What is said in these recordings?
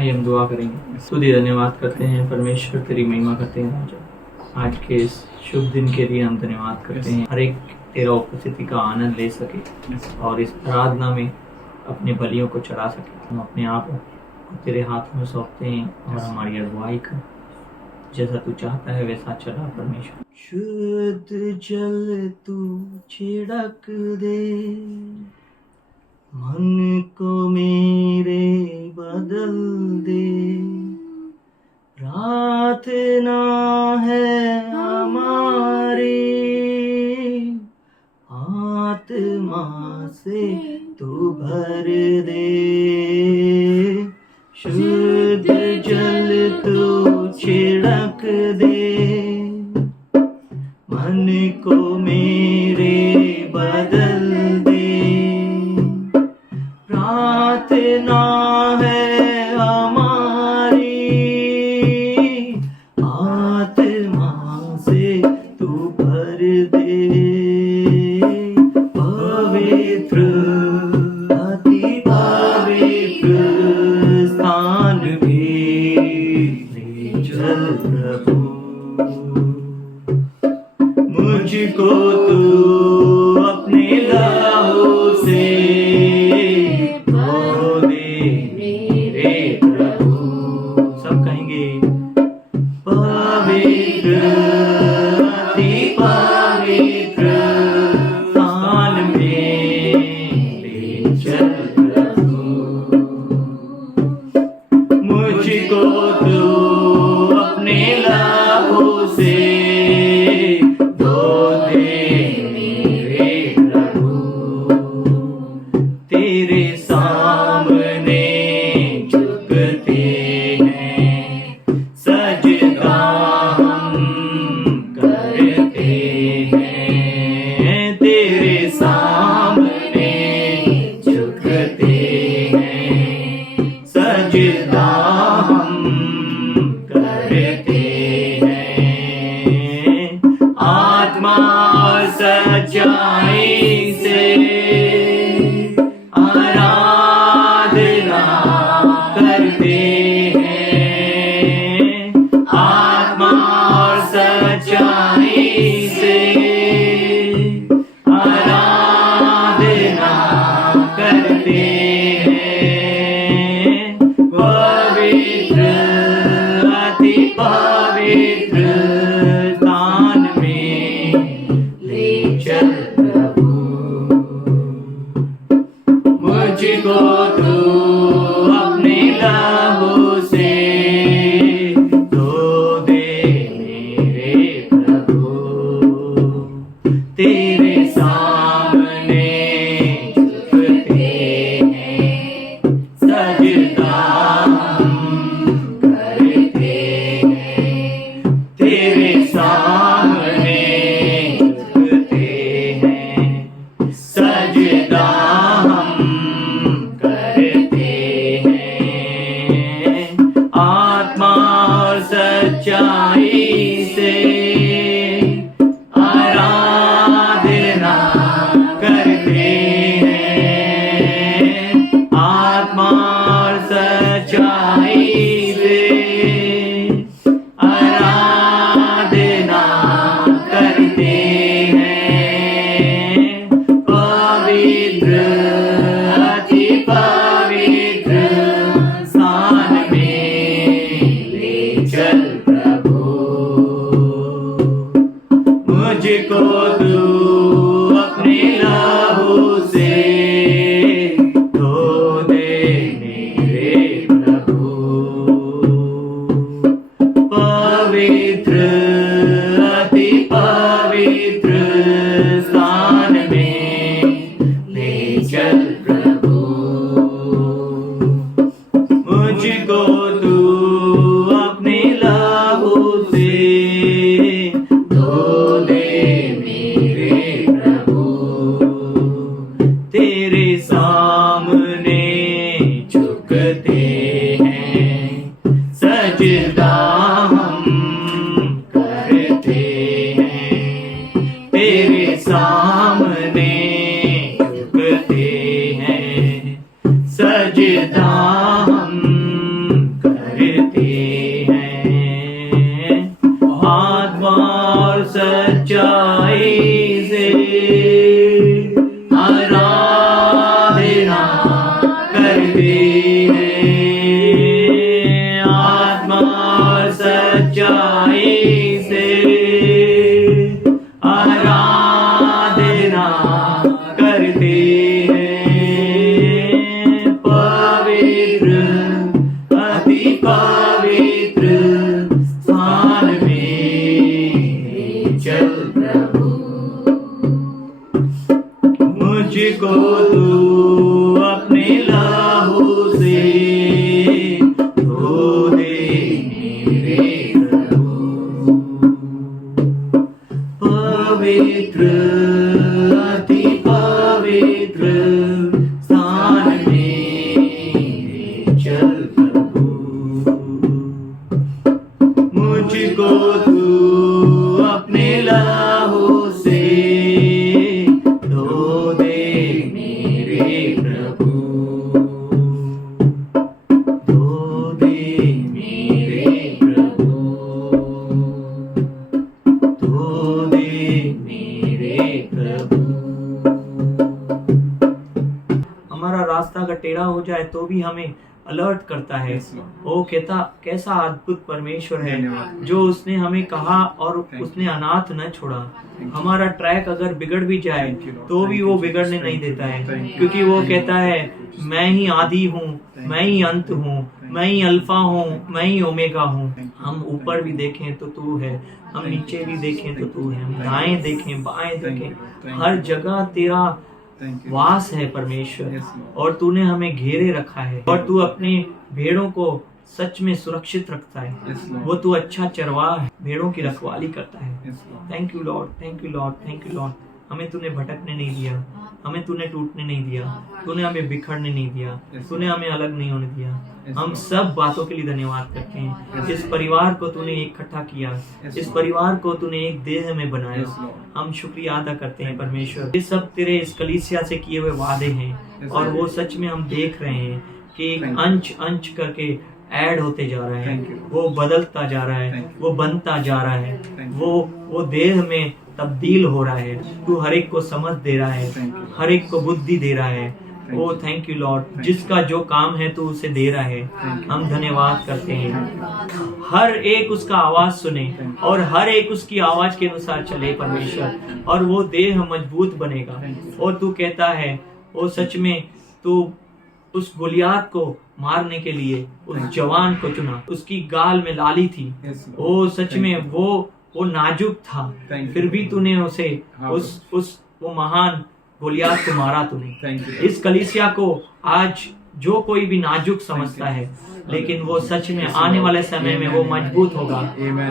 आइए हम दुआ करेंगे। स्तुति धन्यवाद करते हैं परमेश्वर, तेरी महिमा करते हैं राजा। आज के इस शुभ दिन के लिए हम धन्यवाद करते हैं, हर एक तेरा उपस्थिति का आनंद ले सके और इस आराधना में अपने बलियों को चढ़ा सके। हम अपने आप को तेरे हाथ में सौंपते हैं और हमारी अगुवाई कर, जैसा तू चाहता है वैसा चला परमेश्वर। शुद्ध जल तू छिड़क दे, मन को मेरे बदल दे। प्रार्थना है हमारी, आत्मा से तू भर दे। शुद्ध जल तू छिड़क दे, मन को मेरे बदल दे। प्रार्थना है हमारी, आत्मा से तू भर दे। पवित्र अति पवित्र स्थान भी ले चल प्रभु, मुझको तू अपने लहू से धो दे मेरे प्रभु। सब कहेंगे पवित्र अति पवित्र स्थान में ले चल प्रभु, मुझको तू अपने लहू से धो दे मेरे प्रभु। तेरे सामने झुकते हैं, सजदा हम करते हैं। तेरे सामने झुकते हैं, सजदा हम करते हैं। आत्मा और सच्चाई से आराधना करते हैं। आत्मा और सच्चाई से आराधना करते हैं। पवित्र अति पवित्र स्थान में ले चल प्रभु, मुझको तू अपने लहू से धो दे मेरे प्रभु। तेरे सामने झुकते हैं, सजदा हम करते हैं। तेरे सामने झुकते हैं, सजदा हम करते हैं। आत्मा और सच्चाई से आराधना करते हैं। आत्मा और सच्चाई से आराधना करते हैं। पवित्र अति पवित्र स्थान में ले चल प्रभु, मुझको तू अपने लहू से धो दे मेरे प्रभु। पवित्र अति पवित्र स्थान में ले चल प्रभु, मुझको तू अपने लहू से धो दे मेरे प्रभु। तेरे सामने झुकते हैं, सजदा हम करते हैं। तेरे सामने झुकते हैं, सजदा हम टेढ़ा हो जाए तो भी हमें अलर्ट करता है। वो कहता कैसा अद्भुत परमेश्वर है जो उसने हमें कहा और उसने अनाथ न छोड़ा। हमारा ट्रैक अगर बिगड़ भी जाए तो भी वो बिगड़ने नहीं देता है, क्योंकि वो कहता है मैं ही आदि हूँ, मैं ही अंत हूँ, मैं ही अल्फा हूँ, मैं ही ओमेगा हूँ। हम ऊपर भी देखें तो तू है, हम नीचे भी देखें तो तू है, हम दाएं देखें बाएं देखें, हर जगह तेरा वास है परमेश्वर। और तूने हमें घेरे रखा है और तू अपने भेड़ों को सच में सुरक्षित रखता है। वो तू अच्छा चरवाहा है, भेड़ों की रखवाली करता है। Thank you Lord, thank you Lord, thank you Lord. हमें तूने भटकने नहीं दिया, हमें तूने टूटने नहीं दिया, तूने हमें बिखरने नहीं दिया, तूने हमें अलग नहीं होने दिया। हम सब बातों के लिए धन्यवाद करते हैं। इस परिवार को तूने इकट्ठा किया, इस परिवार को तूने एक देह में बनाया। हम शुक्रिया अदा करते हैं परमेश्वर। ये सब तेरे इस कलीसिया से किए हुए वादे हैं और वो सच में हम देख रहे हैं कि एक अंश अंश करके ऐड होते जा रहा है, वो बदलता जा रहा है, वो बनता जा रहा है, वो देह में तब्दील हो रहा है। तू हर एक को समझ दे रहा है, हर एक को बुद्धि दे रहा है। ओ थैंक यू लॉर्ड, जिसका जो काम है तू उसे दे रहा है। हम धन्यवाद करते हैं। हर एक उसका आवाज सुने और हर एक उसकी आवाज के अनुसार चले परमेश्वर, और वो देह मजबूत बनेगा। और तू कहता है वो सच में तू उस गोलियात को मारने के लिए उस जवान को चुना। उसकी गाल में लाली थी, वो सच में वो नाजुक था, फिर भी तूने उसे वो महान गोलियात को मारा तूने। इस कलीसिया को आज जो कोई भी नाजुक समझता है, लेकिन वो सच में आने वाले समय में वो मजबूत होगा,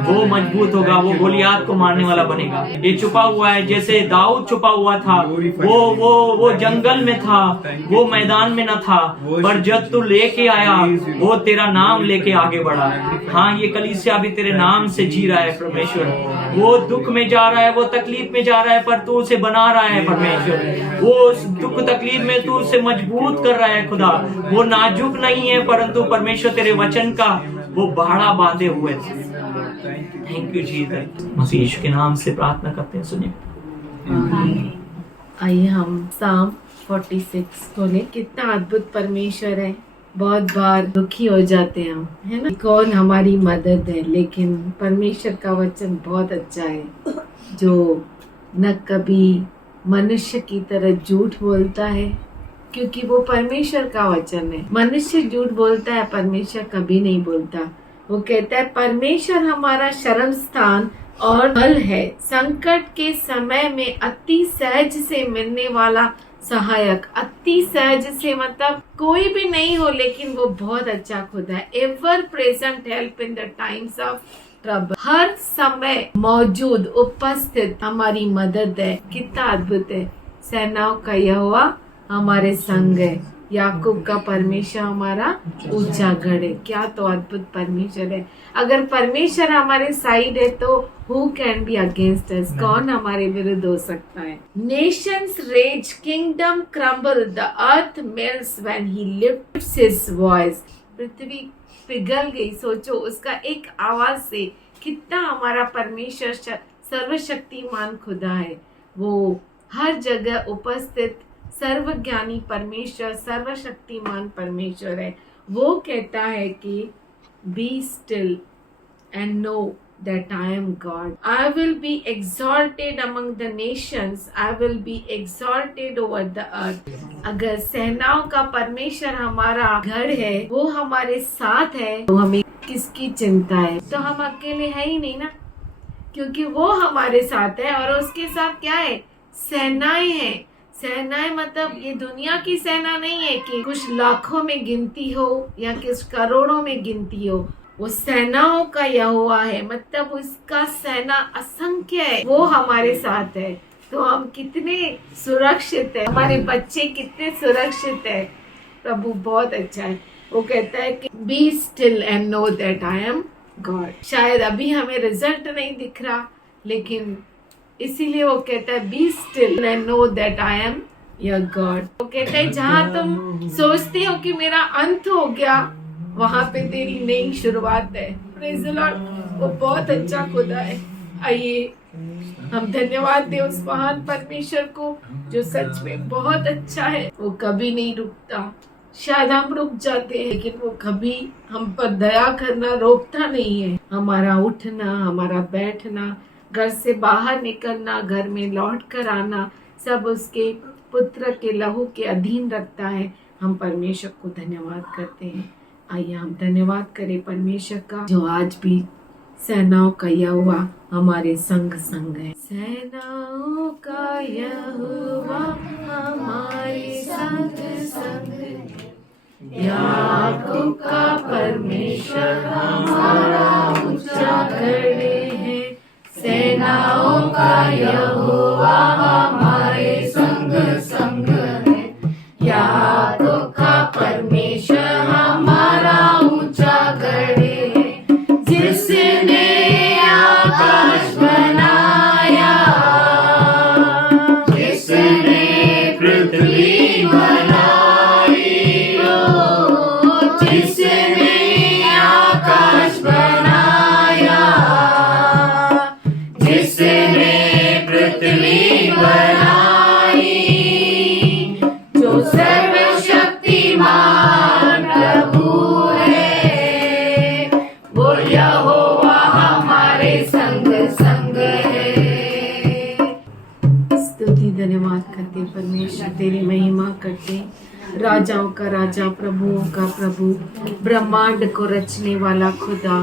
वो मजबूत होगा, वो गोलियात को मारने वाला बनेगा। ये छुपा हुआ है, जैसे दाऊद छुपा हुआ था, वो जंगल में था, वो मैदान में न था, पर जब तू लेके आया वो तेरा नाम लेके आगे बढ़ा। हाँ, ये कलीसिया भी तेरे नाम से जी रहा है परमेश्वर। वो दुख में जा रहा है, वो तकलीफ में जा रहा है, पर तू उसे बना रहा है परमेश्वर। वो उस दुख तकलीफ में तू उसे मजबूत कर रहा है खुदा। वो नाजुक नहीं है, परंतु परमेश्वर तेरे वचन का वो बाड़ा बांधे हुए थे। Thank you Jesus. मसीह यीशु के नाम से प्रार्थना करते हैं, सुनिए। आइए हम साम 46 खोलें। कितना अद्भुत परमेश्वर है। बहुत बार दुखी हो जाते हैं हम, है ना, कौन हमारी मदद है, लेकिन परमेश्वर का वचन बहुत अच्छा है, जो न कभी मनुष्य की तरह झूठ बोलता है, क्योंकि वो परमेश्वर का वचन है। मनुष्य झूठ बोलता है, परमेश्वर कभी नहीं बोलता। वो कहता है परमेश्वर हमारा शरण स्थान और बल है, संकट के समय में अति सहज से मिलने वाला सहायक। अति सहज से मतलब कोई भी नहीं हो, लेकिन वो बहुत अच्छा खुदा है। Ever present help in the times of trouble, हर समय मौजूद उपस्थित हमारी मदद है। कितना अद्भुत है। सेनाओं का यहोवा हमारे संग है, याकूब का परमेश्वर हमारा ऊंचा गढ़ है। क्या तो अद्भुत परमेश्वर है। अगर परमेश्वर हमारे साइड है तो who can be against us, कौन हमारे विरुद्ध हो सकता है। Nations rage, kingdom crumble, the earth melts when he lifts his voice. पृथ्वी पिघल गई, सोचो उसका एक आवाज से। कितना हमारा परमेश्वर सर्वशक्तिमान खुदा है। वो हर जगह उपस्थित सर्वज्ञानी परमेश्वर, सर्वशक्तिमान परमेश्वर है। वो कहता है कि be still and know that I am God. I will be exalted among the nations. I will be exalted over the earth. अगर सेनाओं का परमेश्वर हमारा घर है, वो हमारे साथ है, तो हमें किसकी चिंता है। तो हम अकेले है ही नहीं ना, क्योंकि वो हमारे साथ है। और उसके साथ क्या है, सेनाएं हैं। सेनाएं मतलब ये दुनिया की सेना नहीं है कि कुछ लाखों में गिनती हो या कुछ करोड़ों में गिनती हो। वो सेनाओं का यहोवा है, मतलब उसका सेना असंख्य है, वो हमारे साथ है। तो हम कितने सुरक्षित है, हमारे बच्चे कितने सुरक्षित है। प्रभु बहुत अच्छा है। वो कहता है कि be still and know that I am God. शायद अभी हमें रिजल्ट नहीं दिख रहा, लेकिन इसीलिए वो कहता है be still and know that I am your God. वो कहता है जहाँ तुम सोचते हो कि मेरा अंत हो गया, वहां पे तेरी नई शुरुआत है। Praise the Lord. वो बहुत अच्छा खुदा है। आइए हम धन्यवाद दें उस महान परमेश्वर को, जो सच में बहुत अच्छा है। वो कभी नहीं रुकता, शायद हम रुक जाते हैं, लेकिन वो कभी हम पर दया करना रोकता नहीं है। हमारा उठना, हमारा बैठना, घर से बाहर निकलना, घर में लौट कर आना, सब उसके पुत्र के लहू के अधीन रखता है। हम परमेश्वर को धन्यवाद करते हैं। आइए हम धन्यवाद करें परमेश्वर का, जो आज भी सेनाओं का यहोवा हमारे संग संग है। सेनाओं का यहोवा हमारे संग संग है। याकूब का परमेश्वर हमारा ऊंचा गढ़ है। सेनाओं का यहोवा हमारे संग संग है। याकूब का परमेश्वर हमारा ऊंचा गढ़ है। जिसने आकाश बनाया, जिसने पृथ्वी बनाई, जिसने आकाश बनाया, जिसने पृथ्वी बनाई, जो सर्वशक्तिमान प्रभु है, वो यहोवा हमारे संग संग है। स्तुति धन्यवाद करते परमेश्वर, तेरी महिमा करते। राजाओं का राजा, प्रभुओं का प्रभु, ब्रह्मांड को रचने वाला खुदा,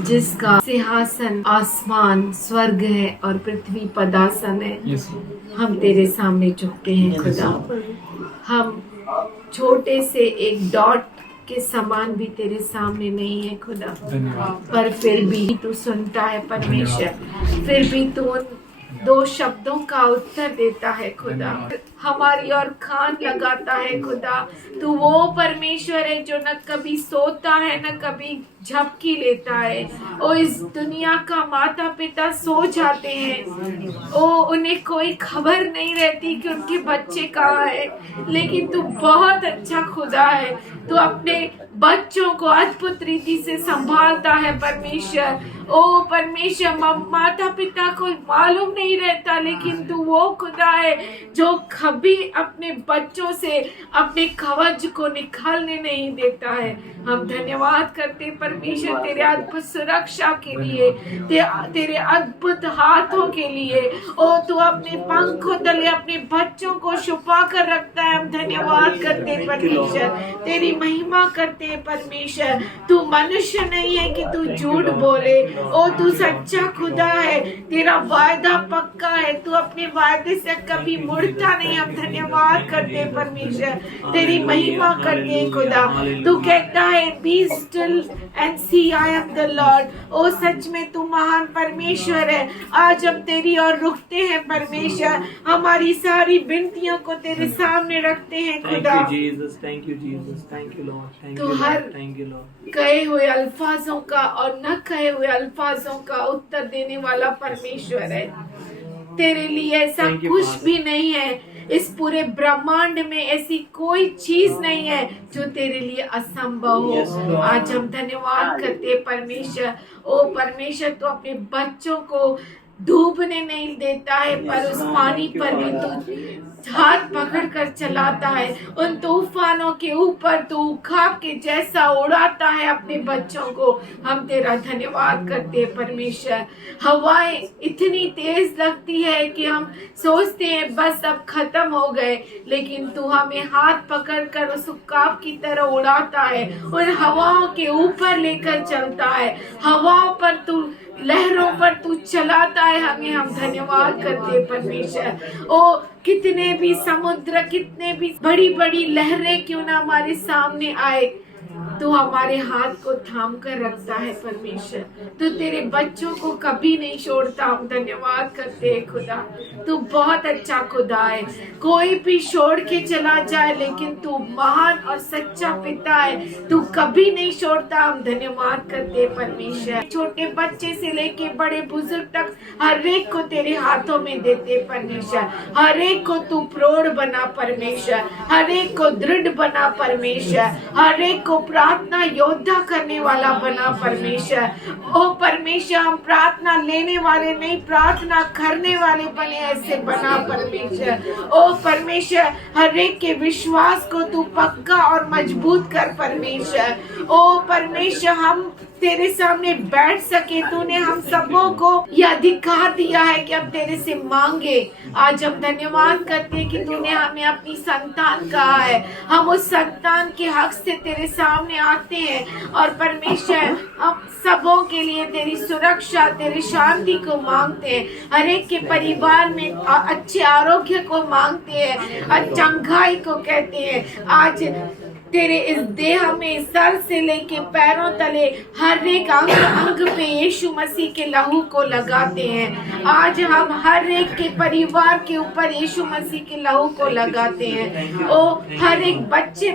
जिसका सिंहासन आसमान स्वर्ग है और पृथ्वी पदासन है। हम तेरे सामने झुकते हैं खुदा। हम छोटे से एक डॉट के समान भी तेरे सामने नहीं है खुदा, पर फिर भी तू सुनता है परमेश्वर। फिर भी तू उन 2 शब्दों का उत्तर देता है खुदा, हमारी और कान लगाता है खुदा। तू वो परमेश्वर है जो न कभी सोता है न कभी झपकी लेता है। ओ इस दुनिया का माता पिता सो जाते हैं, ओ उन्हें कोई खबर नहीं रहती कि उनके बच्चे कहाँ है, लेकिन तू बहुत अच्छा खुदा है। तू अपने बच्चों को अद्भुत रीति से संभालता है परमेश्वर। ओ परमेश्वर, माता पिता को मालूम नहीं रहता, लेकिन तू वो खुदा है जो कभी अपने बच्चों से अपने कवच को निकालने नहीं देता है। हम धन्यवाद करते परमेश्वर तेरे अद्भुत सुरक्षा के लिए, तेरे अद्भुत हाथों के लिए। ओ तू अपने पंखों तले अपने बच्चों को छुपा कर रखता है। हम धन्यवाद करते परमेश्वर, तेरी महिमा करते हैं परमेश्वर। तू मनुष्य नहीं है कि तू झूठ बोले। ओ तू सच्चा खुदा है, तेरा वायदा पक्का है, तू अपने वायदे से कभी मुड़ता नहीं। हम धन्यवाद करते हैं परमेश्वर, तेरी महिमा करते हैं खुदा। तू कहता है be still and see I am the Lord. ओ सच में तू महान परमेश्वर है। आज हम तेरी ओर रुकते हैं परमेश्वर, हमारी सारी विनतियों को तेरे सामने रखते हैं खुदा। Thank you Jesus, thank you Lord, thank तो यू हर लॉर्ड, थैंक यू लॉर्ड। कहे हुए अल्फाजों का और न कहे हुए अल्फाजों का उत्तर देने वाला परमेश्वर है। तेरे लिए ऐसा Thank you, कुछ Father. भी नहीं है। इस पूरे ब्रह्मांड में ऐसी कोई चीज नहीं है जो तेरे लिए असंभव हो। Yes, Lord. आज हम धन्यवाद करते हैं परमेश्वर। ओ परमेश्वर, तो अपने बच्चों को डूबने नहीं देता है, पर उस पानी पर भी तू हाथ पकड़ कर चलाता है। उन तूफानों के ऊपर तू खाब के जैसा उड़ाता है अपने बच्चों को। हम तेरा धन्यवाद करते हैं परमेश्वर। हवाएं इतनी तेज लगती है कि हम सोचते हैं बस अब खत्म हो गए, लेकिन तू हमें हाथ पकड़ कर उस उकाब की तरह उड़ाता है, उन हवाओं के ऊपर लेकर चलता है। हवाओं पर तू, लहरों पर तू चलाता है हमें। हम धन्यवाद करते हैं परमेश्वर। ओ कितने भी समुद्र, कितने भी बड़ी बड़ी लहरें क्यों ना हमारे सामने आए, तू हमारे हाथ को थाम कर रखता है परमेश्वर। तू तेरे बच्चों को कभी नहीं छोड़ता। हम धन्यवाद करते हैं खुदा, तू बहुत अच्छा खुदा है। कोई भी छोड़ के चला जाए, लेकिन तू महान और सच्चा पिता है, तू कभी नहीं छोड़ता। हम धन्यवाद करते हैं परमेश्वर। छोटे बच्चे से लेके बड़े बुजुर्ग तक हर एक को तेरे हाथों में देते परमेश्वर। हर एक को तू प्रौढ़ बना परमेश्वर, हर एक को दृढ़ बना परमेश्वर, हर एक को प्रार्थना योद्धा करने वाला बना परमेश्वर। ओ परमेश्वर, हम प्रार्थना लेने वाले नहीं, प्रार्थना करने वाले बने, ऐसे बना परमेश्वर। ओ परमेश्वर, हर एक के विश्वास को तू पक्का और मजबूत कर परमेश्वर। ओ परमेश्वर, हम तेरे सामने बैठ सके। तूने हम सबों को यह अधिकार दिया है कि हम तेरे से मांगे। आज हम धन्यवाद करते हैं कि तूने हमें अपनी संतान कहा है। हम उस संतान के हक से तेरे सामने आते हैं और परमेश्वर, हम सबों के लिए तेरी सुरक्षा, तेरी शांति को मांगते हैं। हर एक के परिवार में अच्छे आरोग्य को मांगते हैं, चंगाई को कहते हैं। आज तेरे इस देह में सर से लेके पैरों तले हर एक अंग पे यीशु मसीह के लहू को लगाते हैं। आज हम हर एक के परिवार के ऊपर यीशु मसीह के लहू को लगाते हैं। ओ हर एक बच्चे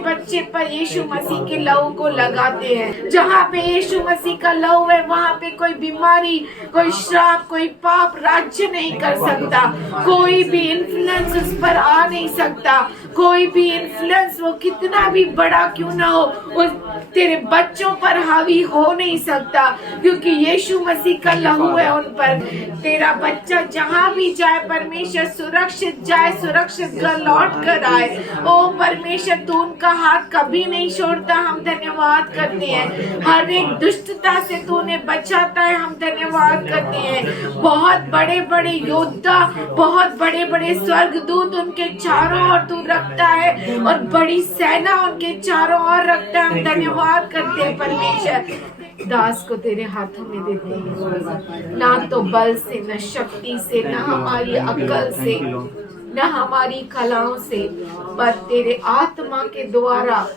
पर यीशु मसीह के लहू को लगाते हैं। जहाँ पे यीशु मसीह का लहू है, वहाँ पे कोई बीमारी, कोई श्राप, कोई पाप राज्य नहीं कर सकता। कोई भी इन्फ्लुएंस उस पर आ नहीं सकता। कोई भी इन्फ्लुएंस, वो कितना भी बड़ा क्यों ना हो, उस तेरे बच्चों पर हावी हो नहीं सकता, क्योंकि यीशु मसीह का लहू है उन पर। तेरा बच्चा जहाँ भी जाए परमेश्वर, सुरक्षित जाए, सुरक्षित घर लौट कर आए। ओ परमेश्वर, तू उनका हाथ कभी नहीं छोड़ता। हम धन्यवाद करते हैं। हर एक दुष्टता से तूने बचाता है। हम धन्यवाद करते हैं। बहुत बड़े बड़े योद्धा, बहुत बड़े बड़े स्वर्गदूत उनके चारों ओर तू रखता है और बड़ी सेना उनके चारों ओर रखता है। हम धन्यवाद करते हैं परमेश्वर। दास को तेरे हाथों में देते हैं। ना तो बल से, न शक्ति से, न हमारी अक्ल से, न हमारी कलाओं से, पर तेरे आत्मा के द्वारा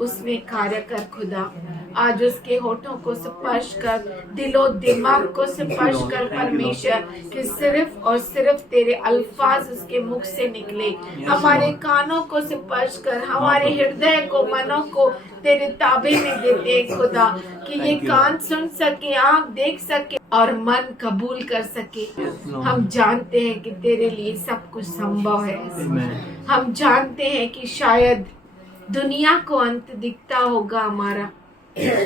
उसमें कार्य कर खुदा। आज उसके होठों को स्पर्श कर, दिलो दिमाग को स्पर्श कर परमेश्वर, कि सिर्फ और सिर्फ तेरे अल्फाज उसके मुख से निकले। हमारे कानों को स्पर्श कर, हमारे हृदय को, मनों को तेरे ताबे में देते खुदा, कि ये कान सुन सके, आँख देख सके और मन कबूल कर सके। हम जानते हैं कि तेरे लिए सब कुछ संभव है। हम जानते हैं कि शायद दुनिया को अंत दिखता होगा हमारा,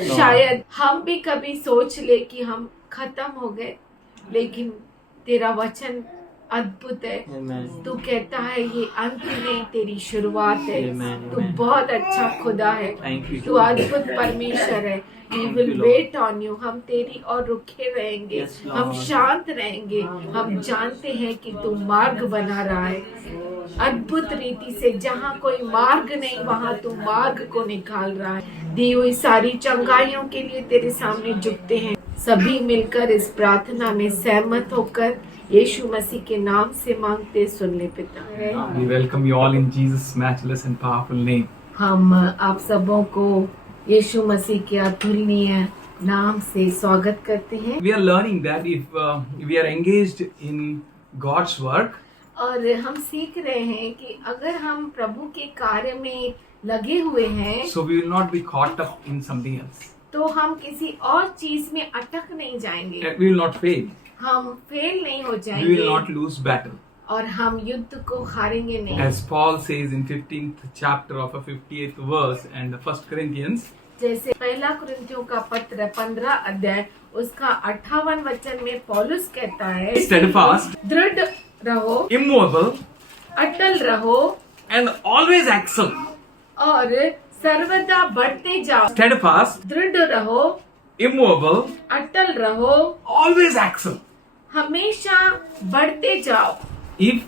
शायद हम भी कभी सोच ले कि हम खत्म हो गए, लेकिन तेरा वचन अद्भुत है। तू कहता है ये अंत नहीं, तेरी शुरुआत है। तू बहुत अच्छा खुदा है, तू अद्भुत परमेश्वर है। We will wait on you। हम तेरी और रुके रहेंगे, हम शांत रहेंगे। हम जानते हैं कि तू मार्ग बना रहा है अद्भुत रीति से। जहाँ कोई मार्ग नहीं, वहाँ तू मार्ग को निकाल रहा है। दी हुई सारी चंगाइयों के लिए तेरे सामने झुकते हैं। सभी मिलकर इस प्रार्थना में सहमत होकर यीशु मसीह के नाम से मांगते, सुन ले पिता। We welcome you all in Jesus' matchless and powerful name. हम आप सबों को यीशु मसीह के अतुलनीय नाम से स्वागत करते हैं। We are learning that if we are engaged in God's work, और हम सीख रहे हैं कि अगर हम प्रभु के कार्य में लगे हुए हैं, so we will not be caught up in something else. तो हम किसी और चीज में अटक नहीं जाएंगे। We will not fail. हम फेल नहीं हो We will जाएंगे not lose battle. और हम युद्ध को हारेंगे नहीं। As Paul says in 15th chapter of a 58th verse and the 1st Corinthians, जैसे पहला कुरिन्थियों का पत्र 15 अध्याय उसका 58 वचन में पौलुस कहता है, steadfast, दृढ़ रहो, immovable, अटल रहो and always excel. और सर्वदा बढ़ते जाओ। Steadfast, दृढ़ रहो, immovable, अटल रहो, always excel. हमेशा बढ़ते जाओ। If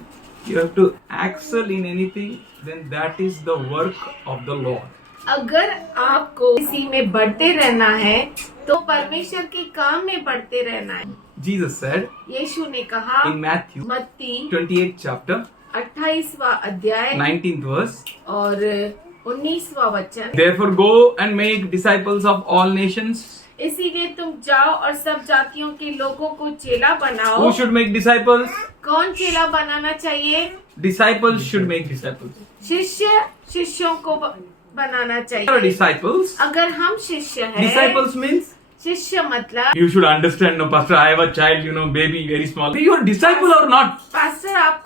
you have to excel in anything, then that is the work of the Lord. अगर आपको किसी में बढ़ते रहना है तो परमेश्वर के काम में बढ़ते रहना है। Jesus said यीशु ने कहा in Matthew मत्ती 28th chapter, 28वां अध्याय 19th verse, और 19वां वचन, therefore go and make disciples of all nations. इसीलिए तुम जाओ और सब जातियों के लोगों को चेला बनाओ। Who should make disciples? कौन चेला बनाना चाहिए? Disciples should make disciples. शिष्य शिष्यों को बनाना Are चाहिए। disciples? अगर हम शिष्य हैं, Disciples means शिष्य मतलब you should understand. No, pastor, I have a child, baby, very small. You are disciple or not? Pastor आप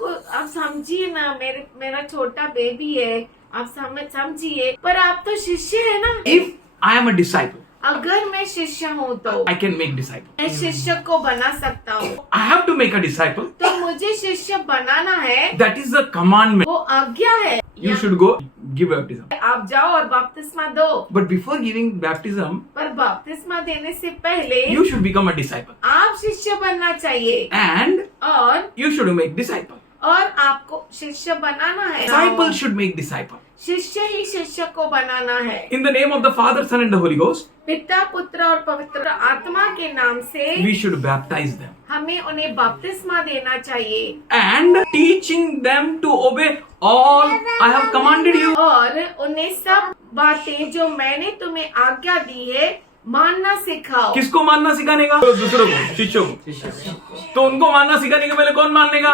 समझिए ना, मेरा छोटा बेबी है, आप समझिए, पर आप तो शिष्य है ना। If I am a disciple, अगर मैं शिष्य हूँ तो I can make disciple. मैं शिष्य को बना सकता हूँ। I have to make a disciple. तो मुझे शिष्य बनाना है, That is the commandment. वो आज्ञा है। You should go give baptism. आप जाओ और बपतिस्मा दो, But before giving baptism, पर बपतिस्मा देने से पहले you should become a disciple. आप शिष्य बनना चाहिए And और you should make disciple. आपको शिष्य बनाना है। Disciple should make disciple. शिष्य ही शिष्य को बनाना है। In the name of the Father, Son and the Holy Ghost, पिता, पुत्र और पवित्र आत्मा के नाम से we should baptize them. हमें उन्हें बपतिस्मा देना चाहिए And teaching them to obey all I have commanded you. और उन्हें सब बातें जो मैंने तुम्हें आज्ञा दी है मानना सिखाओ। किसको मानना सिखाने का? दूसरों को, शिष्यों को। तो उनको मानना सिखाने के पहले कौन मानेगा?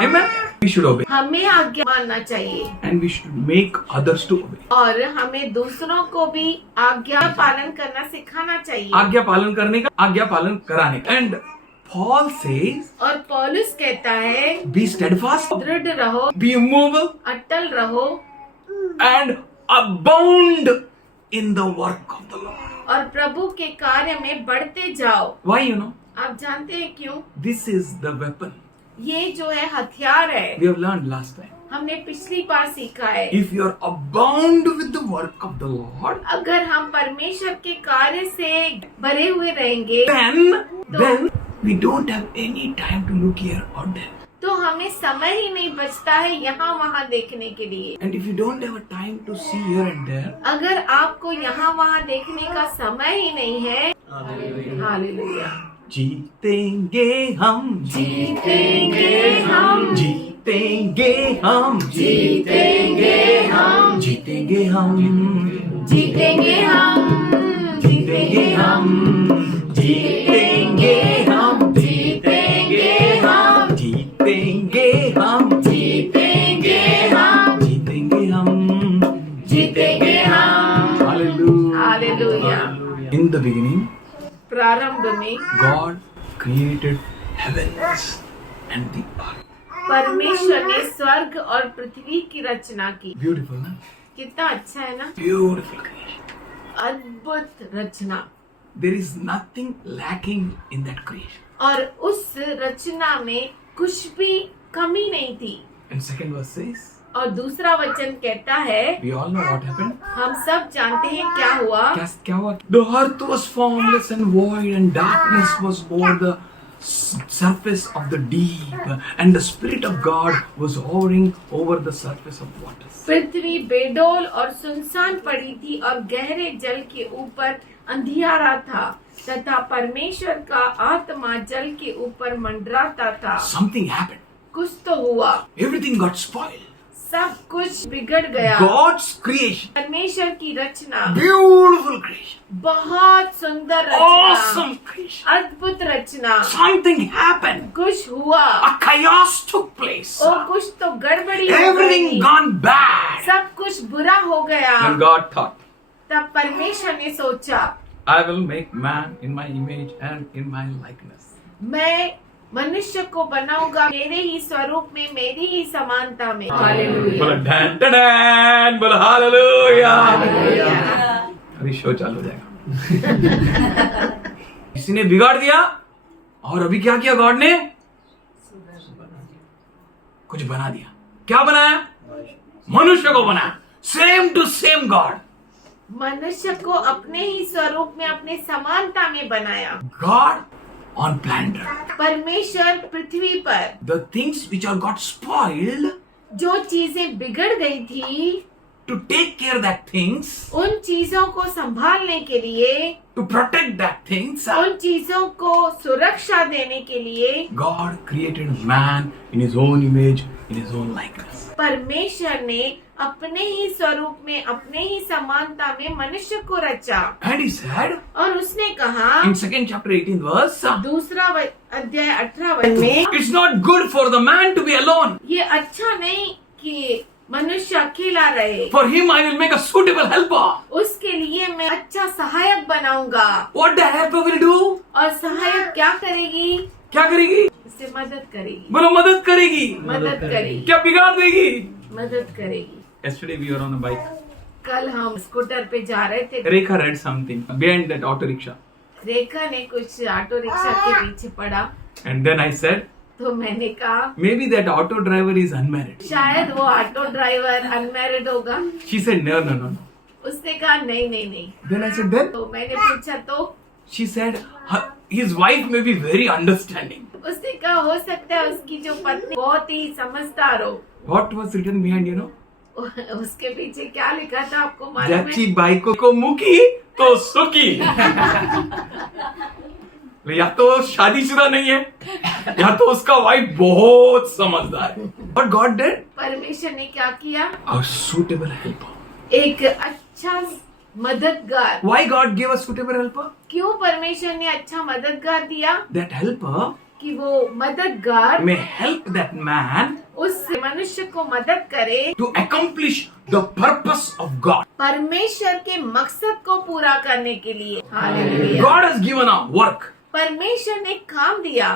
Amen. We should obey. हमें आज्ञा मानना चाहिए And we should make others to obey. और हमें दूसरों को भी आज्ञा पालन करना सिखाना चाहिए। आज्ञा पालन करने का, आज्ञा पालन कराने का. And Paul says, और पौलुस कहता है be steadfast, दृढ़ रहो, be immovable, अटल रहो and abound in the work of the Lord. और प्रभु के कार्य में बढ़ते जाओ। Why, you know? आप जानते हैं क्यों? This is the weapon. ये जो है हथियार है, We have learned last time. हमने पिछली बार सीखा है। If you are abound with the work of the Lord, अगर हम परमेश्वर के कार्य से भरे हुए रहेंगे then we don't have any time to look here or there. तो हमें समय ही नहीं बचता है यहाँ वहाँ देखने के लिए। And if you don't have a time to see here and there, अगर आपको यहाँ वहाँ देखने का समय ही नहीं है, हालेलुया, जीतेंगे हम, जीतेंगे हम, जीतेंगे हम, जीतेंगे हम, जीतेंगे हम, जीतेंगे हम, जीतेंगे हम, जीतेंगे हम, जीतेंगे हम, जीतेंगे हम, जीतेंगे हम, जीतेंगे हम, जीतेंगे हम. हालेलुया। In the beginning, प्रारंभ में God created heavens and the earth. परमेश्वर ने स्वर्ग और पृथ्वी की रचना की। Beautiful, na? कितना अच्छा है ना? Beautiful creation. अद्भुत रचना। There is nothing lacking in that creation. और उस रचना में कुछ भी कमी नहीं थी। And second verse says, और दूसरा वचन कहता है, we all know what happened. हम सब जानते हैं क्या हुआ। क्या हुआ? The earth was formless and void, and darkness was over the surface of the deep, and the Spirit of God was hovering over the surface of waters. पृथ्वी बेडोल और सुनसान पड़ी थी और गहरे जल के ऊपर अंधियारा था तथा परमेश्वर का आत्मा जल के ऊपर मंडराता था। Something happened. कुछ तो हुआ, Everything got spoiled. सब कुछ बिगड़ गया। God's creation, परमेश्वर की रचना, beautiful creation, बहुत सुंदर रचना, awesome creation. अद्भुत रचना। Something happened. कुछ हुआ, A chaos took place. और कुछ तो गड़बड़ी हो Everything गई, gone bad. सब कुछ बुरा हो गया। And God thought, तब परमेश्वर ने सोचा, I will make man in my image and in my likeness. मैं मनुष्य को बनाऊंगा मेरे ही स्वरूप में, मेरी ही समानता में। हालेलुया। बोलो डैन डैन, बोलो हालेलुया। अभी शो चालू हो जाएगा। किसी ने बिगाड़ दिया और अभी क्या किया गॉड ने? कुछ बना दिया। क्या बनाया? मनुष्य को बनाया। Same to same God. मनुष्य को अपने ही स्वरूप में, अपने समानता में बनाया। God on planet Earth. परमेश्वर पृथ्वी पर The things which are got spoiled, जो चीजें बिगड़ गई थी, to take care that things, उन चीजों को संभालने के लिए, to protect that things, उन चीजों को सुरक्षा देने के लिए God created man in his own image, in his own likeness. परमेश्वर ने अपने ही स्वरूप में, अपने ही समानता में मनुष्य को रचा। And he said, और उसने कहा in second chapter 18th verse, दूसरा अध्याय 18 में, it's not good for the man to be alone. ये अच्छा नहीं कि मनुष्य अकेला रहे। For him I will make a suitable helper. उसके लिए मैं अच्छा सहायक बनाऊंगा। What the helper will do? और सहायक क्या करेगी? क्या करेगी? उससे मदद करेगी। बोलो मदद करेगी। मदद करेगी। क्या बिगाड़ देगी? मदद करेगी। Yesterday we were on a bike कल हम स्कूटर पे जा रहे थे। Rekha read something behind that auto rickshaw. रेखा ने कुछ ऑटो रिक्शा के पीछे पड़ा, And then I said, तो मैंने कहा maybe that auto driver is unmarried. शायद वो ऑटो ड्राइवर अनमैरिड होगा। She said, no. उसने कहा नहीं। Then I said, then? तो मैंने पूछा तो She said, his wife may be very understanding. उसने कहा हो सकता है उसकी जो पत्नी बहुत ही समझदार हो। What was written behind, you know? उसके पीछे क्या लिखा था आपको मालूम है? जाची बाइको को मुकी तो सुकी। या तो शादीशुदा नहीं है या तो उसका वाइफ बहुत समझदार है। What God did? परमेश्वर ने क्या किया? A suitable helper. एक अच्छा मददगार। Why God gave a suitable helper? क्यों परमेश्वर ने अच्छा मददगार दिया? That helper कि वो मददगार may help that man उस मनुष्य को मदद करे to accomplish the purpose of God. परमेश्वर के मकसद को पूरा करने के लिए। Hallelujah. God has given a work. परमेश्वर ने काम दिया।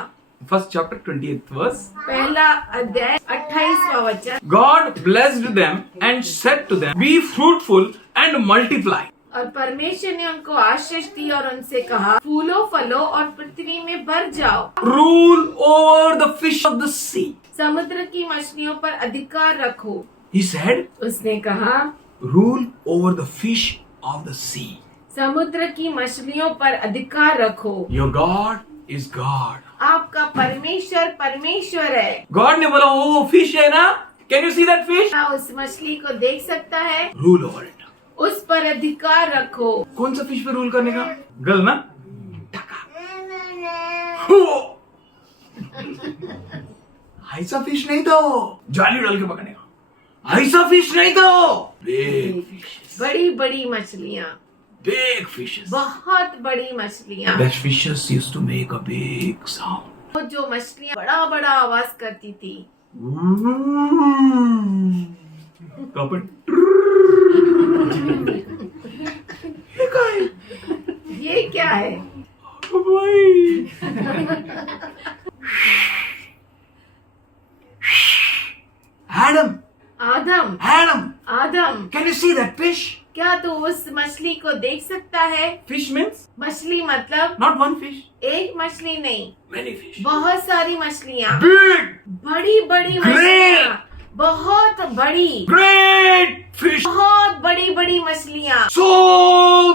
First chapter 20th verse. पहला अध्याय 28वां वचन। God blessed them and said to them, be fruitful and multiply. और परमेश्वर ने उनको आशीष दी और उनसे कहा फूलो फलो और पृथ्वी में भर जाओ। Rule over the fish of the sea. समुद्र की मछलियों पर अधिकार रखो। He said, उसने कहा rule over the fish of the sea. समुद्र की मछलियों पर अधिकार रखो। Your God is God. आपका परमेश्वर परमेश्वर है। God ने बोला वो फिश है ना, can you see that fish? क्या उस मछली को देख सकता है? Rule over it. उस पर अधिकार रखो। कौन सा फिश पे रूल करने का? गल ना? ऐसा फिश नहीं तो जाली डाल के पकड़ने का। ऐसा फिश नहीं तो big fishes. बड़ी बड़ी मछलियाँ, Big fishes. बहुत बड़ी मछलियाँ। That fishes used to make a big sound. वो जो मछलियाँ बड़ा बड़ा आवाज करती थी। ये क्या है? Adam, Adam, Adam, Adam, can you see that fish? क्या तू उस मछली को देख सकता है? Fish means मछली मतलब not one fish, एक मछली नहीं, many fish. बहुत सारी मछलियाँ, Big, बड़ी बड़ी मछलियाँ, बहुत बड़ी, great fish. बहुत बड़ी बड़ी मछलियाँ, So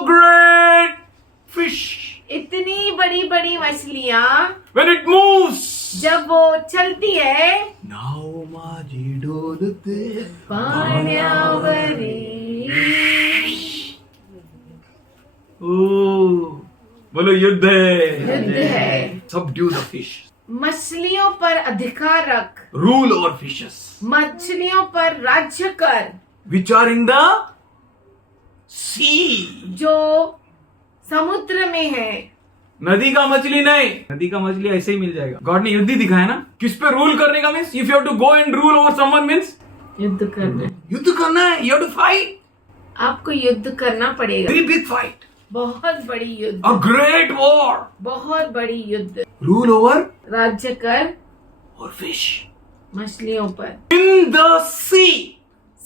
great fish. इतनी बड़ी बड़ी मछलियाँ When it moves. जब वो चलती है नाव माझी डोलते पाण्यावरी। ओ बोलो युद्ध युद्ध है। Subdue the fish. मछलियों पर अधिकार रख, Rule over fishes मछलियों पर राज्य कर, which are in the sea. जो समुद्र में है। नदी का मछली नहीं, नदी का मछली ऐसे ही मिल जाएगा। गॉड ने युद्ध ही दिखाया ना। किस पे रूल करने का means if you have to go and rule over someone means युद्ध करना, युद्ध करना है। यू हैव टू फाइट, आपको युद्ध करना पड़ेगा। वेरी बिग फाइट, बहुत बड़ी युद्ध, अ ग्रेट वॉर। बहुत बड़ी युद्ध। रूल ओवर राज्य कर और फिश मछलियों पर, इन द सी,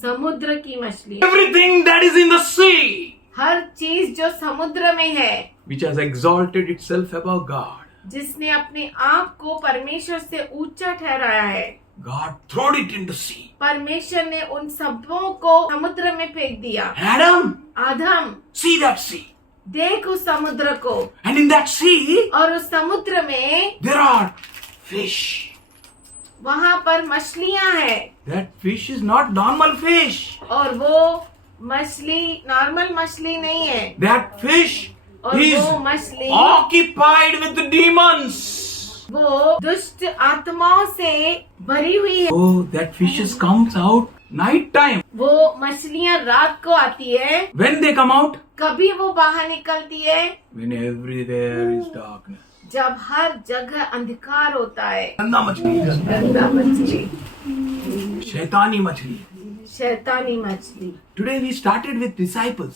समुद्र की मछली, everything that is in the sea, हर चीज जो समुद्र में है, which has exalted itself above God. जिसने अपने आप को परमेश्वर से ऊंचा ठहराया है, God threw it in the sea. परमेश्वर ने उन सबों को समुद्र में फेंक दिया। Adam, Adam, see that sea. देख उस समुद्र को, And in that sea, और उस समुद्र में there are fish. वहाँ पर मछलियाँ हैं, That fish is not normal fish. और वो मछली नॉर्मल मछली नहीं है, That fish और is वो मछली occupied with the demons. वो दुष्ट आत्माओं से भरी हुई है। Oh, that fishes comes out night time. वो मछलियाँ रात को आती है। When they come out? कभी वो बाहर निकलती है When everywhere is darkness. जब हर जगह अंधकार होता है। गंदा मछली, गंदा मछली, शैतानी मछली. शैतानी मछली। Today we started with disciples.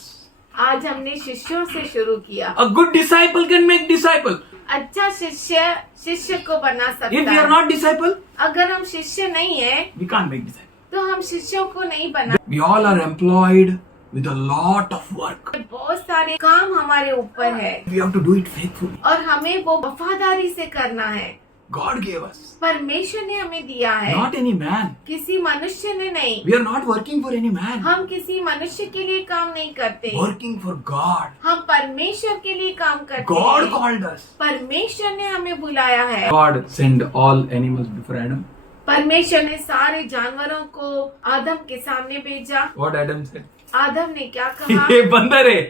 आज हमने शिष्यों से शुरू किया। A good disciple can make disciple. अच्छा शिष्य शिष्य को बना सकता If we है। are not disciple, अगर हम शिष्य नहीं है we can't make disciple. तो हम शिष्यों को नहीं बना। We all are employed with a lot of work. बहुत सारे काम हमारे ऊपर है We have to do it faithfully. और हमें वो वफादारी से करना है। God gave us, परमेश्वर ने हमें दिया है, not any man. किसी मनुष्य ने नहीं। We are not working for any man. हम किसी मनुष्य के लिए काम नहीं करते, Working for God. हम परमेश्वर के लिए काम करते God हैं। called us. परमेश्वर ने हमें बुलाया है। God sent all animals before Adam. परमेश्वर ने सारे जानवरों को आदम के सामने भेजा। What Adam said? आदम ने क्या कहा? ये बंदर है.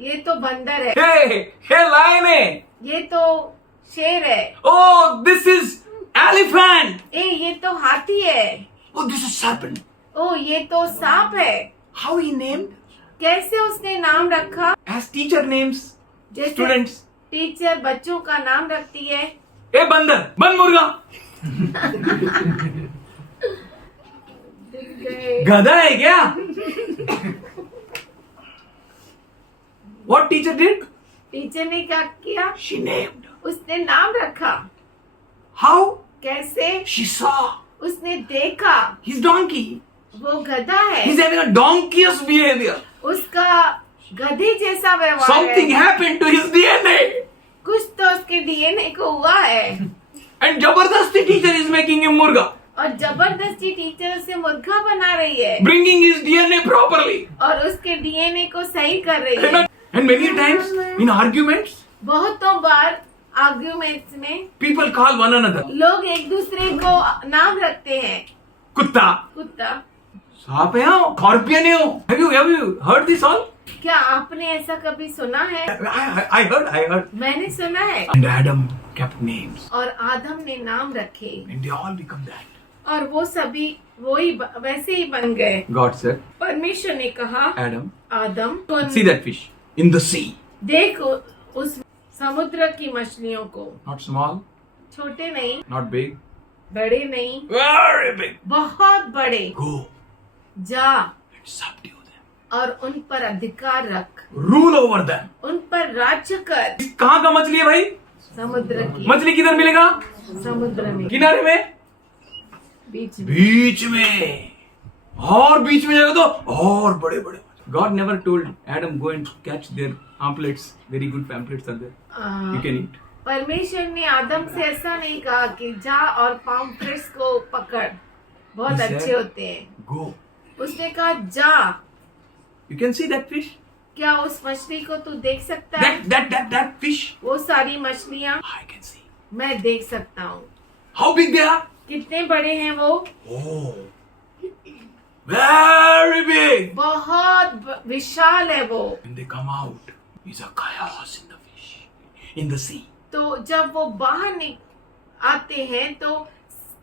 ये तो बंदर है, Hey, lion है. ये तो शेर है, Oh, this is elephant. ये तो हाथी है, Oh, this is serpent. ये तो सांप है। How he named? कैसे उसने नाम रखा? As teacher names जैसे students. टीचर बच्चों का नाम रखती है। ए बंदर, बन मुर्गा. गधा है क्या? What teacher did? टीचर ने क्या किया? She named. उसने नाम रखा। How? कैसे? She saw उसने देखा his donkey. वो गधा है, He's having a donkeyous behavior. उसका गधे जैसा व्यवहार Something है, happened to his DNA. कुछ तो उसके डीएनए को हुआ है। And जबरदस्ती teacher is making him मुर्गा. और जबरदस्ती टीचर उसे मुर्गा बना रही है Bringing his DNA properly. और उसके डीएनए को सही कर रही है। And many times in arguments, बहुतों बार आर्ग्यूमेंट्स में people call one another. लोग एक दूसरे को नाम रखते हैं। कुत्ता. कुत्ता, सांप है हो, स्कॉर्पियन है हो. Have you heard this all? क्या आपने ऐसा कभी सुना है? I heard. मैंने सुना है। And Adam kept names. और आदम ने नाम रखे And they all become that. और वो सभी वैसे ही बन गए। God said, परमेश्वर ने कहा, Adam, Adam see that fish in the sea. देख उस समुद्र की मछलियों को, Not small, छोटे नहीं, not big, बड़े नहीं, very big. बहुत बड़े, Go जा and subdue them. और उन पर अधिकार रख, Rule over them. उन पर राज्य कर। कहाँ का मछली है भाई? समुद्र की, मछली किधर मिलेगा? समुद्र में, किनारे में? बीच में। बीच में. और बीच में जाएगा तो और बड़े बड़े. God never told Adam go and catch their pamphlets. Very good pamphlets are there. You can eat. परमेश्वर ने आदम से ऐसा नहीं कहा कि जा और पॉम्फ्रेट्स को पकड़, बहुत He said, अच्छे होते हैं। Go. उसने कहा जा। You can see that fish. क्या उस मछली को तू देख सकता है? That fish. वो सारी मछलियाँ I can see. मैं देख सकता हूँ। How big they are? कितने बड़े हैं वो? Oh, very big. बहुत विशाल है वो। When they come out, is a chaos in the fish, in the sea. तो जब वो बाहर आते हैं तो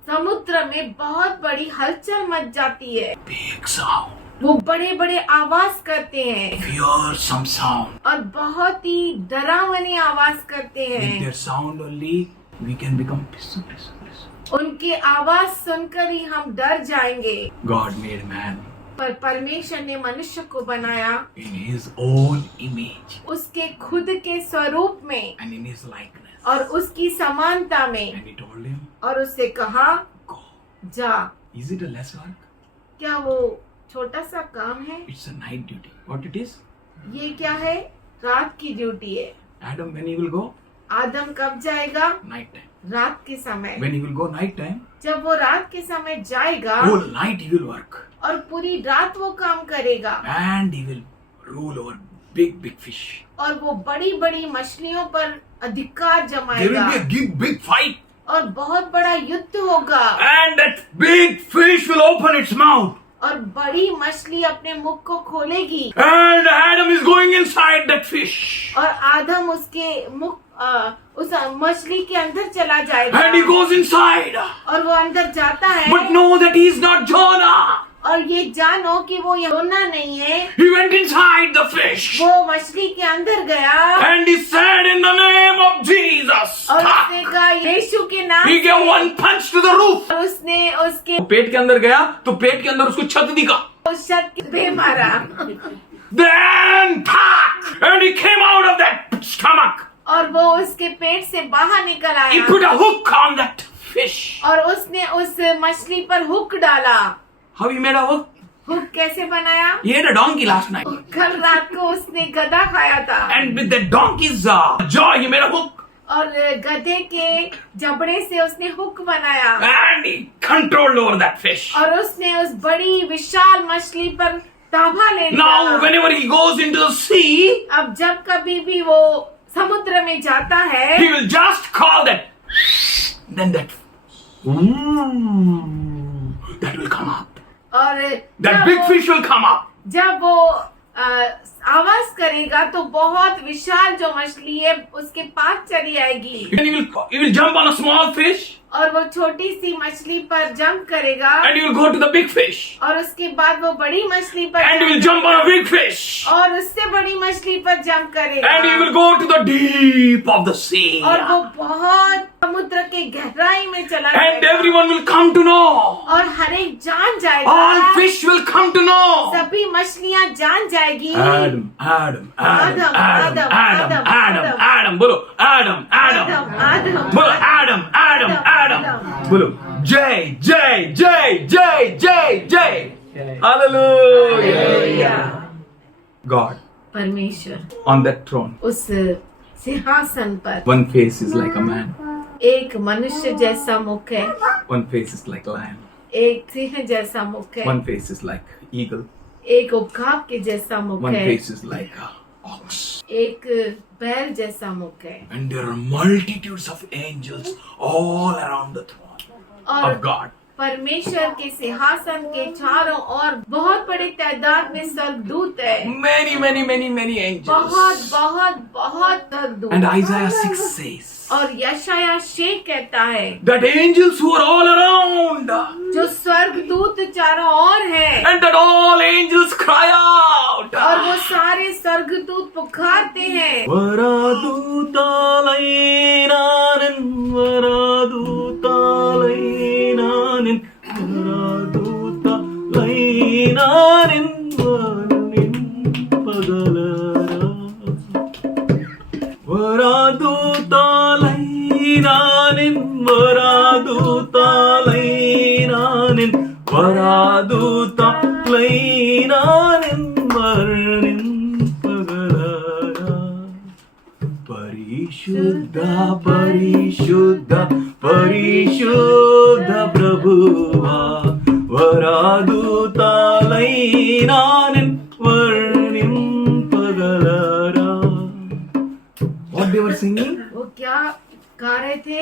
समुद्र में बहुत बड़ी हलचल मच जाती है। Big sound, वो बड़े बड़े आवाज करते हैं fearsome sound. और बहुत ही डरावनी आवाज करते With हैं। their sound only, we can become piss. उनकी आवाज सुनकर ही हम डर जाएंगे। God made man पर परमेश्वर ने मनुष्य को बनाया in His own image उसके खुद के स्वरूप में and in His likeness. और उसकी समानता में, And He told him, और उससे कहा go. जा। Is it a less work? क्या वो छोटा सा काम है? It's a night duty. What it is? ये क्या है? रात की ड्यूटी है। Adam, when he will go? आदम कब जाएगा? Night time. रात के समय। When he will go night time, जब वो रात के समय जाएगा whole night he will work. और पूरी रात वो काम करेगा And he will rule over big fish. और वो बड़ी बड़ी मछलियों पर अधिकार There जमाएगा will be a big fight. और बहुत बड़ा युद्ध होगा And that big fish will open its mouth. और बड़ी मछली अपने मुख को खोलेगी And Adam is going inside that fish. और आदम उसके मुख उस मछली के अंदर चला जाएगा And he goes inside. और वो अंदर जाता है। But know that he is not Jonah. और ये जानो कि वो योना नहीं है। He went inside the fish. वो मछली के अंदर गया And he said in the name of Jesus. और उसने कहा यीशु के नाम He gave से। one punch to the roof. और उसने उसके पेट के अंदर गया तो पेट के अंदर उसको छत दिखा. उस छत पे मारा Then and he came out of that stomach. और वो उसके पेट से बाहर निकल He आया put a hook on that fish. और उसने उस मछली पर हुक डाला। How he made a hook? Hook कैसे बनाया? He had a donkey last night. कल रात को उसने गधा खाया था And with that donkey's jaw, he made a hook. और गधे के जबड़े से उसने हुक बनाया And he controlled over that fish. और उसने उस बड़ी विशाल मछली पर ताबा ले Now, लिया। whenever he goes into the sea, अब जब कभी भी वो समुद्र में जाता है he will just call that. Then that that will come up. और That जब big वो- fish will come up. जब वो आवाज करेगा तो बहुत विशाल जो मछली है उसके पास चली आएगी And he will jump on a small fish और वो छोटी सी मछली पर जंप करेगा and he will go to the big fish. और उसके बाद वो बड़ी मछली पर And he will jump jump on a करेगा big fish. और उससे बड़ी मछली पर जंप करेगा And he will go to the deep of the sea. और वो बहुत समुद्र के गहराई में चला And जाएगा everyone will come to know. और हर एक जान जाएगा All fish will come to know. सभी मछलियाँ जान जाएगी Adam. बोलो Adam. आदम बोलो Adam. बोलो जय. Hallelujah. God परमेश्वर on that throne. उस सिंहासन पर One face is like a man. एक मनुष्य जैसा मुख है One face is like a lion. एक सिंह जैसा मुख है One face is like eagle. एक उकाब के जैसा मुख One है face is like a ox. एक बैल जैसा मुख है And there are multitudes of angels all around the throne और of God. परमेश्वर के सिंहासन के चारों ओर बहुत बड़ी तादाद में स्वर्गदूत है Many angels. बहुत स्वर्गदूत And Isaiah 6 says और यशाया शेख कहता है that angels who are all around जो स्वर्गदूत चारों ओर है and that all angels cry out. और वो सारे स्वर्गदूत पुकारते हैं ಪರಿಶುದ್ಧ ಪ್ರಭುವ ವರಾದೂತಾಲೈ ನಾನೆನ್ ವರ್ಣಿಂಪಗಲರ. What they were singing? वो क्या गा रहे थे?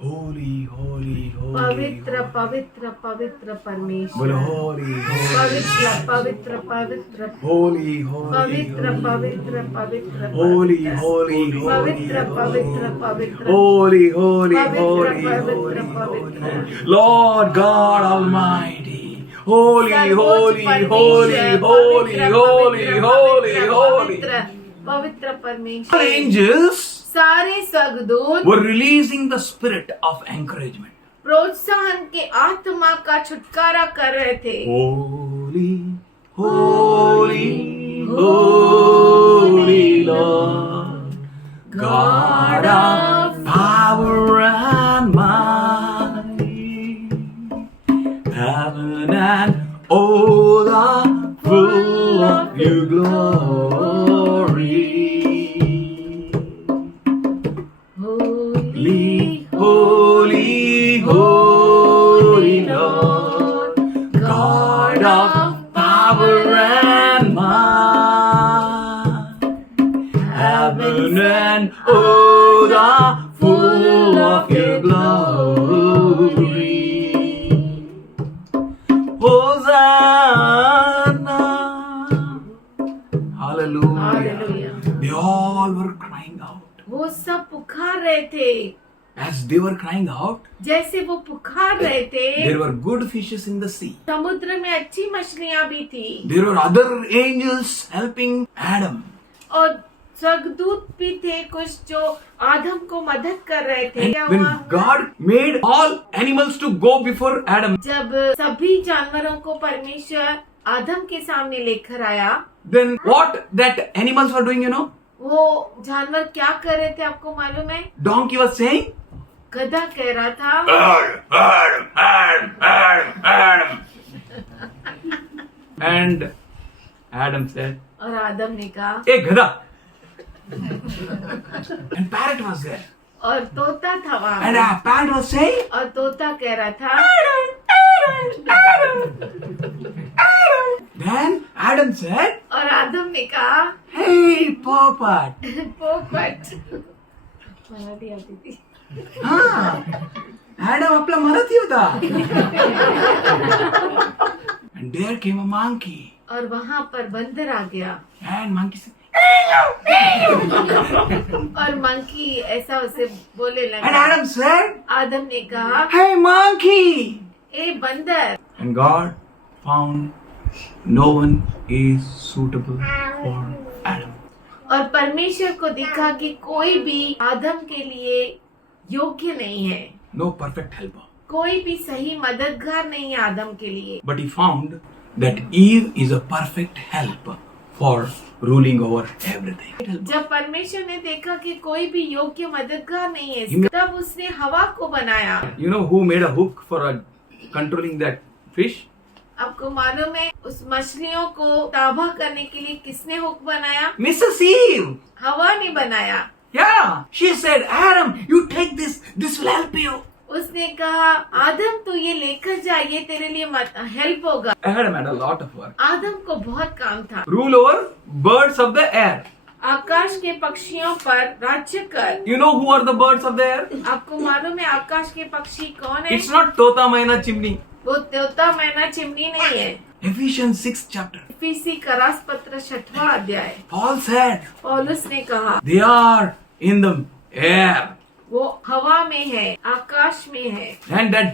Holy, holy, holy. पवित्र पवित्र पवित्र परमेश्वर बोलो holy, पवित्र पवित्र पवित्र holy, holy, पवित्र पवित्र पवित्र holy, holy, पवित्र पवित्र पवित्र holy, holy, पवित्र holy, पवित्र holy, पवित्र Lord God Almighty. Holy, सर्वोच्च holy, परमेश्वर, holy, पवित्र, holy, पवित्र, holy, पवित्र, holy. पवित्र, पवित्र All परमेश्वर angels सारे स्वर्गदूत were releasing the spirit of encouragement. प्रोत्साहन के आत्मा का छुटकारा कर रहे थे Holy, holy, holy Lord, God of power and might, heaven and earth are full of your glory. Holi Holy Lord, God of power and might, heaven and earth are full of your glory. Hosanna, hallelujah. Hallelujah. They all were crying out. वो सब पुकार रहे थे As they were crying out, जैसे वो पुकार रहे थे there were good fishes in the sea. समुद्र में अच्छी मछलियाँ भी थी There were other angels helping Adam. और स्वर्गदूत भी थे कुछ जो आदम को मदद कर रहे थे क्या When हुआ? God made all animals to go before Adam, जब सभी जानवरों को परमेश्वर आदम के सामने लेकर आया then what that animals were doing, वो जानवर क्या कर रहे थे आपको मालूम है? Donkey was saying, गधा कह रहा था Adam. And Adam said, और आदम ने कहा, "Hey, gada." And parrot was there. और तोता था वहाँ And पे। parrot was saying, और तोता कह रहा था, Then Adam said, और आदम ने कहा, "Hey, Popat." पोपट। मराठी आती थी। हाँ, Adam आपला मराठी होता. And there came a monkey. और वहाँ पर बंदर आ गया And monkey said, और मंकी ऐसा उसे बोले and लगा। Adam said, आदम ने कहा, "Hey, monkey." ए बंदर। And God found no one is suitable for Adam. और परमेश्वर को दिखा कि कोई भी आदम के लिए योग्य नहीं है, No perfect helper. कोई भी सही मददगार नहीं है आदम के लिए। But he found that Eve is a perfect help for ruling over everything. जब परमेश्वर ने देखा कि कोई भी योग्य मददगार नहीं है, तब उसने हवा को बनाया। You know who made a hook for controlling that fish? आपको मालूम है उस मछलियों को ताबा करने के लिए किसने हुक बनाया? Mrs. Eve. हवा ने बनाया। Yeah. She said, Adam, you take this. This will help you. उसने कहा, आदम तू ये लेकर जा, ये तेरे लिए हेल्प होगा। Adam had a lot of work. आदम को बहुत काम था। Rule over birds of the air. आकाश के पक्षियों पर राज्य कर। You know who are the birds of the air? आपको मालूम है आकाश के पक्षी कौन है? It's not Tota, Maina, Chimney. वो तोता मैना चिमनी नहीं है। Ephesians 6th chapter. इफिसी का राजपत्र 6वां अध्याय। Paul said, पौलुस ने कहा, they are in the air. वो हवा में है, आकाश में है। And that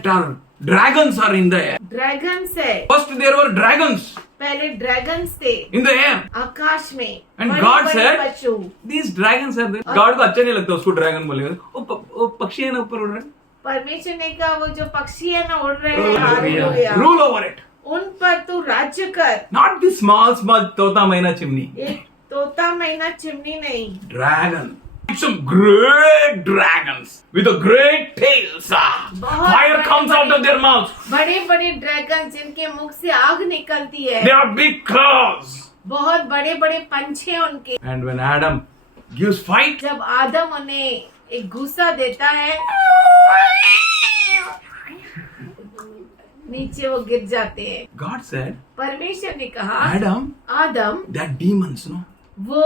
dragons are in the air. Dragons है। First there were dragons पहले ड्रैगन्स थे in the air. आकाश में। And बड़े God बड़े said, पशु। These dragons are there. God को अच्छा नहीं लगता उसको ड्रैगन बोलेगा। वो पक्षी है ना ऊपर उड़ रहे हैं। परमेश्वर ने कहा वो जो पक्षी है ना उड़ रहे हैं, Oh, hallelujah. Rule over it. उन पर तू राज्य कर। Not the small Tota, Maina, Chimney. एक तोता मैना चिमनी नहीं। Dragon. Some great dragons with a great tails. Fire comes out of their mouths. बड़े बड़े ड्रैगन जिनके मुख से आग निकलती है। They are big claws. बहुत बड़े बड़े पंखे उनके। And when Adam gives fight, जब आदम उन्हें एक घूसा देता है, नीचे वो गिर जाते हैं। God said, परमेश्वर ने कहा, Adam, Adam, that demons, no, वो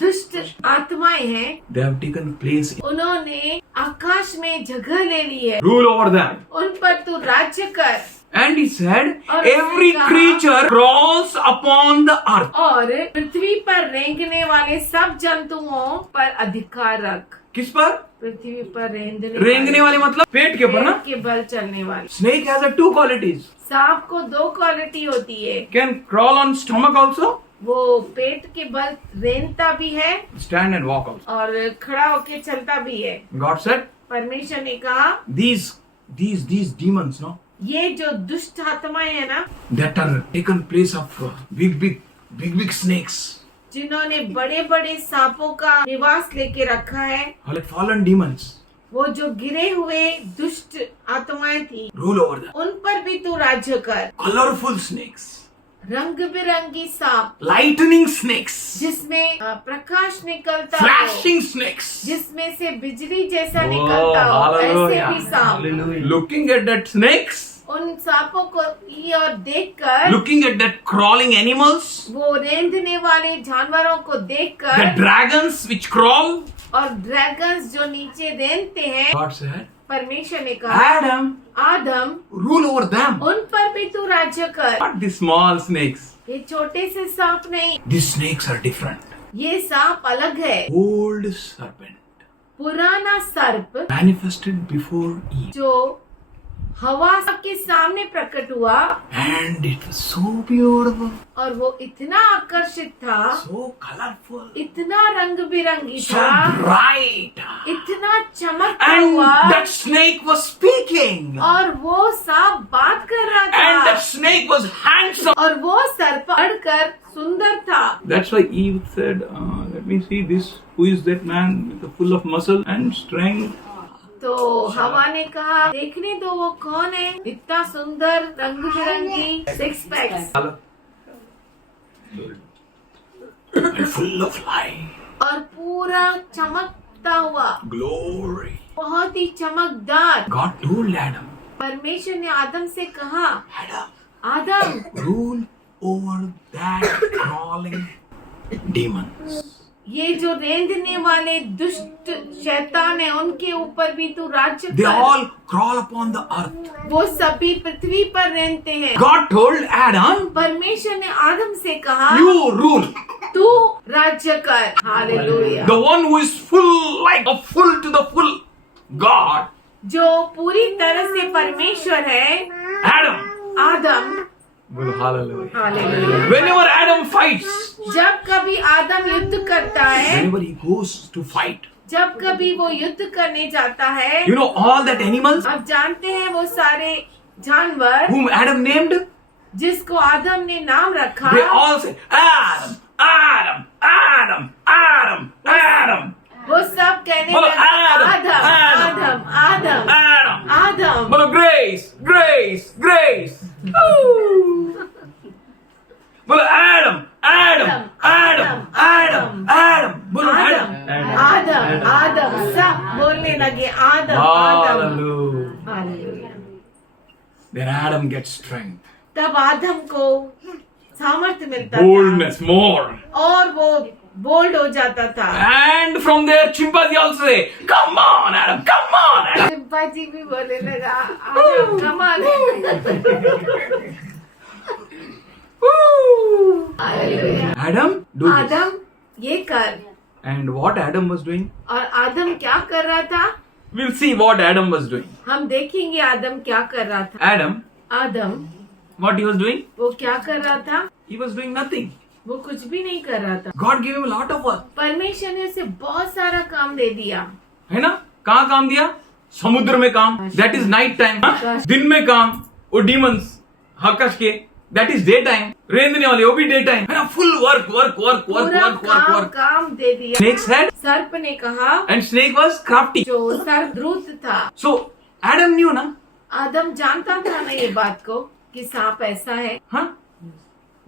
दुष्ट आत्माएं हैं, they have taken place. उन्होंने आकाश में जगह ले ली है। Rule over them. उन पर तू राज्य कर। And he said, और every उसने कहा, creature crawls upon the earth. और पृथ्वी पर रेंगने वाले सब जंतुओं पर अधिकार रख। किस पर? पृथ्वी पर रेंगने वाले मतलब पेट के ऊपर ना? पेट के बल चलने वाले। Snake has a 2 qualities. सांप को 2 क्वालिटी होती है। Can crawl on stomach also. वो पेट के बल रेंगता भी है Stand and walk also. और खड़ा होके चलता भी है। God said, परमेश्वर ने कहा, these demons, no, ये जो दुष्ट आत्माएं है ना, that are taken place of big snakes, जिन्होंने बड़े बड़े सांपों का निवास लेके रखा है, like fallen demons, वो जो गिरे हुए दुष्ट आत्माएं थी, rule over them. उन पर भी तू राज्य कर। Colorful snakes, रंग बिरंगी सांप, lightning snakes, जिसमें प्रकाश निकलता हो, flashing snakes. जिसमें से बिजली जैसा Oh, निकलता हो, ऐसे hallelujah. भी सांप। Looking at that snakes, उन सांपों को ये और देखकर, looking at that crawling animals, वो रेंगने वाले जानवरों को the देखकर, dragons which crawl. और ड्रैगन्स जो नीचे रेंगते हैं, God said, परमेश्वर ने कहा, Adam, आदम, rule over them. उन पर भी तू राज्य कर। Not the small snakes. ये छोटे से सांप नहीं, These snakes are different. ये सांप अलग है। Old serpent पुराना सर्प manifested before Eve. जो हवा के सामने प्रकट हुआ, And it was so beautiful, और वो इतना आकर्षित था, so colorful, इतना रंग बिरंगी so था, bright. इतना चमकता And हुआ, that snake was speaking. और वो सांप बात कर रहा And that था, snake was handsome. और वो सर्प बढ़कर सुंदर था। That's why Eve said, let me see this. Who is that man with full of muscle and strength? तो हवा ने कहा, देखने दो वो कौन है, इतना सुंदर रंग बिरंगी 6 PACS. and full of light, और पूरा चमकता हुआ, glory. बहुत ही चमकदार। God told Adam, परमेश्वर ने आदम से कहा, Adam, Adam rule over that crawling demons. ये जो रेंदने वाले दुष्ट शैतान है उनके ऊपर भी तू राज्य They कर। all crawl upon the earth. वो सभी पृथ्वी पर रहते हैं। God told Adam, परमेश्वर ने आदम से कहा, you rule. तू राज्य कर। Hallelujah. The one who is full, like a full to the full God, जो पूरी तरह से परमेश्वर है, Adam. आदम। Hallelujah. Hallelujah. Whenever Adam fights, जब कभी आदम युद्ध करता है, whenever he goes to fight, जब कभी वो युद्ध करने जाता है, you know all that animals आप जानते हैं वो सारे जानवर whom Adam named, जिसको आदम ने नाम रखा, they all say, Adam, Adam, Adam, Adam, Adam, वो सब कहने बोलो, लगे, आदम, आदम, आदम, आदम, Adam. आदम। Boलो, grace, grace, grace. Boलो, Adam, Adam, Adam, Adam, Adam. Boलो, Adam. आदम, आदम, सब बोलने लगे, आदम, आदम। Hallelujah. Hallelujah. Then Adam gets strength, तब आदम को सामर्थ्य मिलता boldness, more. था और वो बोल्ड हो जाता था। And from there, chimpanzee also say, come on, Adam, come on, Adam. Chimpanzee भी बोलने लगा, आदम, कमाल है। हालेलुया। Adam, do this. आदम ये कर। And what Adam was doing? और आदम क्या कर रहा था? We'll see what Adam was doing. हम देखेंगे आदम क्या कर रहा था। Adam, Adam what he was doing? वो क्या कर रहा था? He was doing nothing. वो कुछ भी नहीं कर रहा था। God gave him a lot of work. परमेश्वर ने उसे बहुत सारा काम दे दिया। है ना? कहाँ काम दिया? समुद्र में काम. That is night time. दिन में काम. वो demons, आकाश के. That is day time. रेंदने वाले वो भी day time. है ना? Full work. पूरा काम दे दिया। Snake's head. सर्प ने कहा, And snake was crafty. जो सर्प द्रुत था। So Adam knew ना? आदम जानता था ना ये बात को कि सांप ऐसा है। Huh?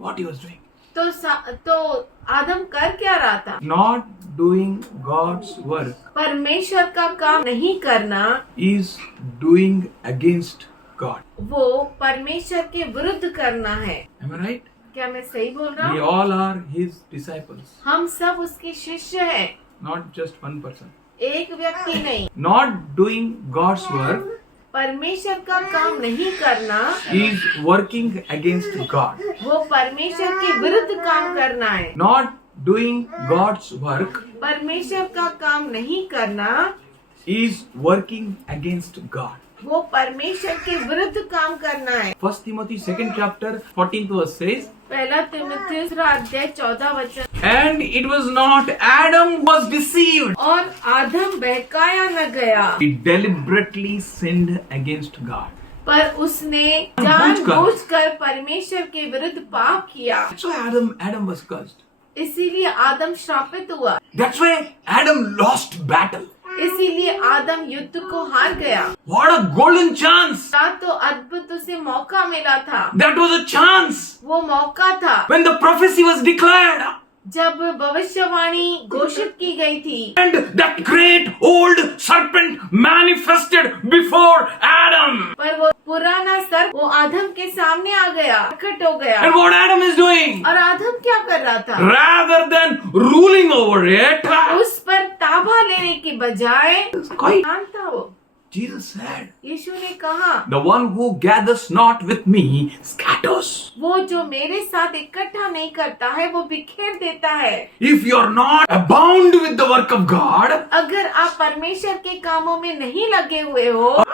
What he was doing? तो आदम कर क्या रहा था? Not doing God's work परमेश्वर का काम नहीं करना is doing against God. वो परमेश्वर के विरुद्ध करना है। Am I right? क्या मैं सही बोल रहा We हूँ? all are His disciples, हम सब उसके शिष्य हैं, not just one person. एक व्यक्ति नहीं। Not doing God's work परमेश्वर का काम नहीं करना is working against God. वो परमेश्वर के विरुद्ध काम करना है। Not doing God's work परमेश्वर का काम नहीं करना is working against God. वो परमेश्वर के विरुद्ध काम करना है। 1 Timothy 2nd chapter 14th verse says, पहला तीमुथियुस 2:14 and it was not Adam who was deceived. और आदम बहकाया न गया, He deliberately sinned against God. पर उसने जानबूझकर परमेश्वर के विरुद्ध पाप किया। That's why Adam was cursed. इसीलिए आदम श्रापित हुआ। That's why Adam lost battle. इसीलिए आदम युद्ध को हार गया। What a golden chance! क्या तो अद्भुत उसे मौका मिला था। That was a chance वो मौका था when the prophecy was declared. जब भविष्यवाणी घोषित की गई थी And that great old serpent manifested before Adam. पर वो पुराना सर्प वो आदम के सामने आ गया, प्रकट हो गया। And what Adam is doing? और आदम क्या कर रहा था? Rather than ruling over it, उस पर ताबा लेने के बजाय कोई जानता वो Jesus said, यीशु ने कहा, the one who gathers not with me scatters. वो जो मेरे साथ इकट्ठा नहीं करता है वो बिखेर देता है। If you are not abound with the work of God, अगर आप परमेश्वर के कामों में नहीं लगे हुए हो,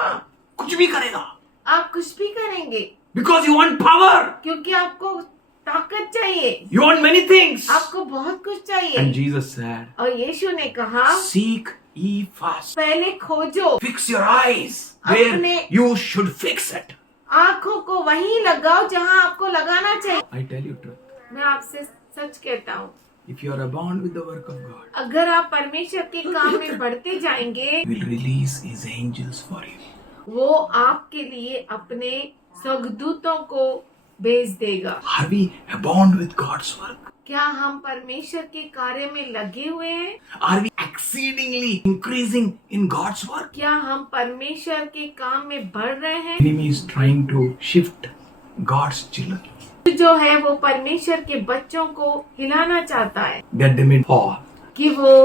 कुछ भी करेगा. आप कुछ भी करेंगे Because you want power. क्योंकि आपको ताकत चाहिए, You want many things. आपको बहुत कुछ चाहिए। And Jesus said, और यीशु ने कहा, seek ye first. पहले खोजो, Fix your eyes where अपने- you should fix it. आँखों को वहीं लगाओ जहाँ आपको लगाना चाहिए। I tell you truth. मैं आपसे सच कहता हूँ, If you are abound with the work of God, अगर आप परमेश्वर के काम में बढ़ते जाएंगे, He will release His angels for you. वो आपके लिए अपने स्वर्गदूतों को भेज देगा। Are we abound with God's work? क्या हम परमेश्वर के कार्य में लगे हुए हैं? Are we exceedingly increasing in God's work? क्या हम परमेश्वर के काम में बढ़ रहे हैं? Enemy is trying to shift God's children जो है वो परमेश्वर के बच्चों को हिलाना चाहता है that they may fall, कि वो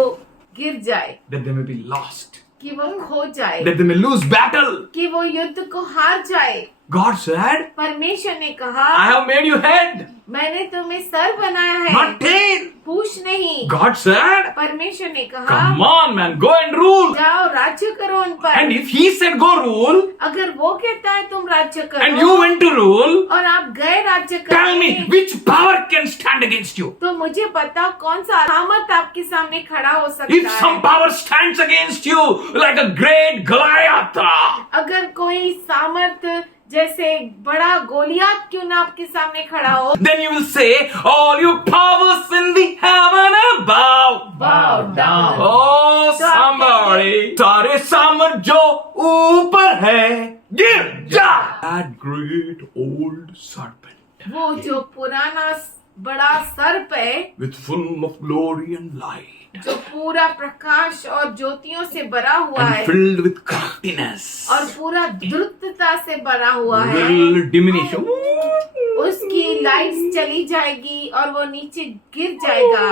गिर जाए, that they may be lost, कि वो खो जाए, that they may lose battle. कि वो युद्ध को हार जाए। God said, परमेश्वर ने कहा, I have made you head, मैंने तुम्हें सर बनाया है, not tail. पूछ नहीं। God said, परमेश्वर ने कहा, come on man, go and rule. जाओ राज्य करो उन पर। And if he said go rule, अगर वो कहता है तुम राज्य and करो you went to rule, और आप गए राज्य tell me करने, which power can stand against you? तो मुझे बताओ कौन सा सामर्थ आपके सामने खड़ा हो सकता If some है? power stands against you like a great Goliath, अगर कोई सामर्थ जैसे बड़ा गोलियात क्यों ना आपके सामने खड़ा हो, then you will say, all you powers in the heaven above, bow down. Oh, somebody, सारे सामर्थ जो ऊपर है, गिर जा. That great old serpent वो जो पुराना बड़ा सर्प है, with full of glory and light जो पूरा प्रकाश और ज्योतियों से भरा हुआ and है filled with craftiness, और पूरा द्रुतता से भरा हुआ है, will diminish. उसकी लाइट्स चली जाएगी और वो नीचे गिर जाएगा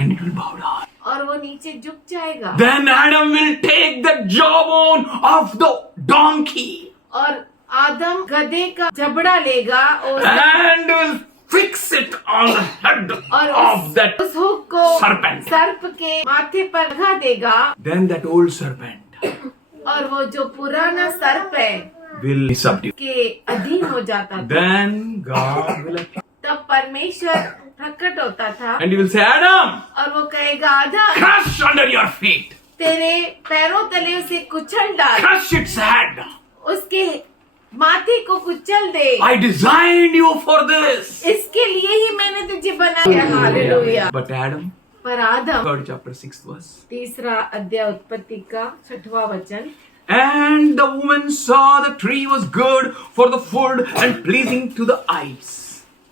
And it will bow down. और वो नीचे झुक जाएगा। Then Adam will take the jawbone of the donkey और आदम गधे का जबड़ा लेगा और and will fix it on the head of that. उस हुक को serpent. सर्प के माथे पर लगा देगा Then that old serpent और वो जो पुराना सर्प है will be subdued. के अधीन हो जाता था। Then God will appear तब परमेश्वर प्रकट होता था and he will say, Adam, और वो कहेगा, आदम crush under your feet, तेरे पैरों तले उसे कुचल डाल, crush its head. उसके माथे को कुचल दे, I designed you for this. इसके लिए ही मैंने तुझे बनाया। हालेलुया। But Adam, पर आदम, 3rd chapter 6th verse. तीसरा अध्याय उत्पत्ति का 6वां वचन, And the woman saw the tree was good for the food and pleasing to the eyes.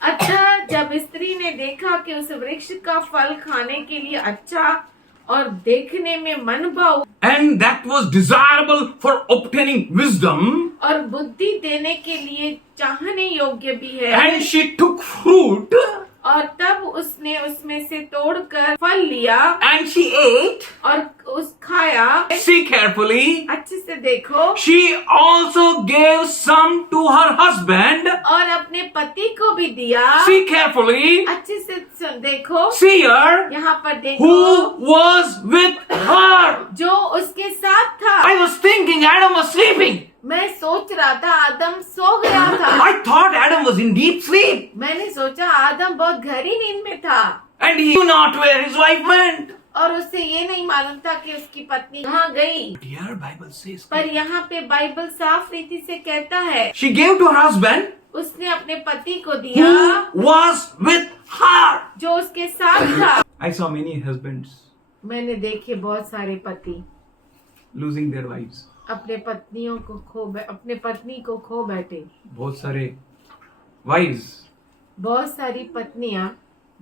अतः जब स्त्री ने देखा कि उस वृक्ष का फल खाने के लिए अच्छा और देखने में मन भाव And that was desirable for obtaining wisdom. और बुद्धि देने के लिए चाहने योग्य भी है, And she took fruit और तब उसने उसमें से तोड़कर फल लिया and she ate. और उस खाया। See carefully. अच्छे से देखो, She also gave some to her husband. और अपने पति को भी दिया। See carefully. अच्छे से देखो, See her. यहाँ पर देखो, Who was with her? जो उसके साथ था। I was thinking Adam was sleeping. मैं सोच रहा था आदम सो गया था। I thought Adam was in deep sleep. मैंने सोचा आदम बहुत गहरी नींद में था And he knew not where his wife went. और उससे ये नहीं मालूम था कि उसकी पत्नी कहाँ गई। Here Bible says पर यहाँ पे बाइबल साफ रीति से कहता है, she gave to her husband उसने अपने पति को दिया who was with her. जो उसके साथ था। I saw many husbands मैंने देखे बहुत सारे पति losing their wives. अपने पत्नियों को अपने पत्नी को खो बैठे। बहुत सारे wives बहुत सारी पत्नियां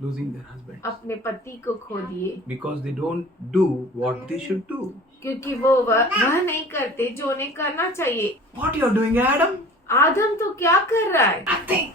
losing their husbands अपने पति को खो दिए because they don't do what they should do. क्योंकि वो वह नहीं करते जो उन्हें करना चाहिए। What you are doing, Adam? आदम तो क्या कर रहा है? Nothing.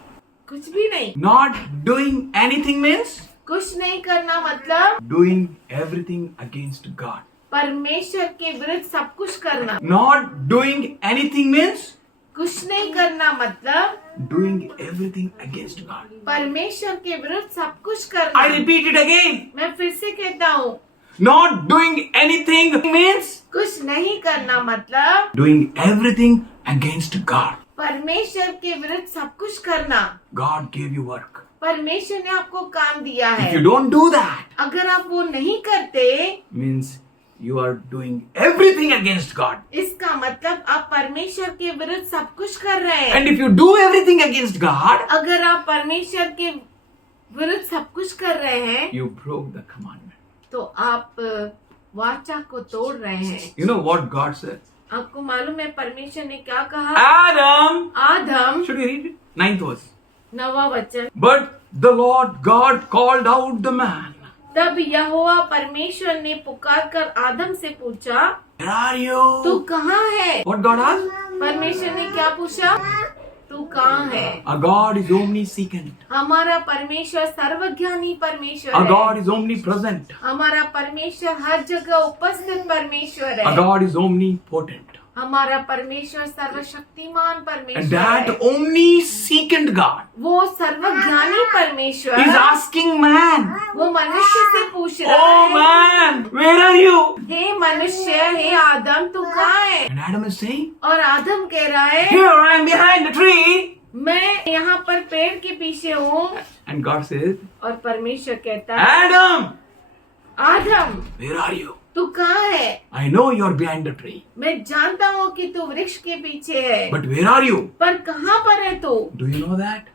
कुछ भी नहीं। Not doing anything means कुछ नहीं करना मतलब doing everything against God. परमेश्वर के विरुद्ध सब कुछ करना। Not doing anything means कुछ नहीं करना मतलब doing everything against God. परमेश्वर के विरुद्ध सब कुछ करना। I repeat it again. मैं फिर से कहता हूँ, Not doing anything means कुछ नहीं करना मतलब doing everything against God. परमेश्वर के विरुद्ध सब कुछ करना। God gave you work. परमेश्वर ने आपको काम दिया If you है, don't do that, अगर आप वो नहीं करते means you are doing everything against God. इसका मतलब आप परमेश्वर के विरुद्ध सब कुछ कर रहे हैं। And if you do everything against God, अगर आप परमेश्वर के विरुद्ध सब कुछ कर रहे हैं you broke the commandment. तो आप वाचा को तोड़ रहे हैं। You know what God said? आपको मालूम है परमेश्वर ने क्या कहा? Adam! Adam, Should we read it? 9th verse. 9वां वचन। But the Lord God called out the man. तब यहोवा परमेश्वर ने पुकार कर आदम से पूछा, Where are you? तू कहाँ है? What God asked? परमेश्वर ने क्या पूछा? तू कहाँ है? Our God is omniscient. हमारा परमेश्वर सर्वज्ञानी परमेश्वर Our है। God is omnipresent. हमारा परमेश्वर हर जगह उपस्थित परमेश्वर Our है। God is omnipotent. हमारा परमेश्वर सर्वशक्तिमान And परमेश्वर that है। omniscient God वो सर्वज्ञानी परमेश्वर is asking man, वो मनुष्य से पूछ रहा Oh है, man, where are you? हे मनुष्य, हे आदम, तू कहाँ है? And Adam is saying, और आदम कह रहा है, Here I am behind the tree. मैं यहाँ पर पेड़ के पीछे हूँ। And God says, और परमेश्वर कहता है, Adam, Adam, where are you? तू कहाँ है? I know you're behind the tree. मैं जानता हूँ कि तू वृक्ष के पीछे है, But where are you? पर कहाँ पर है तू? Do you know that?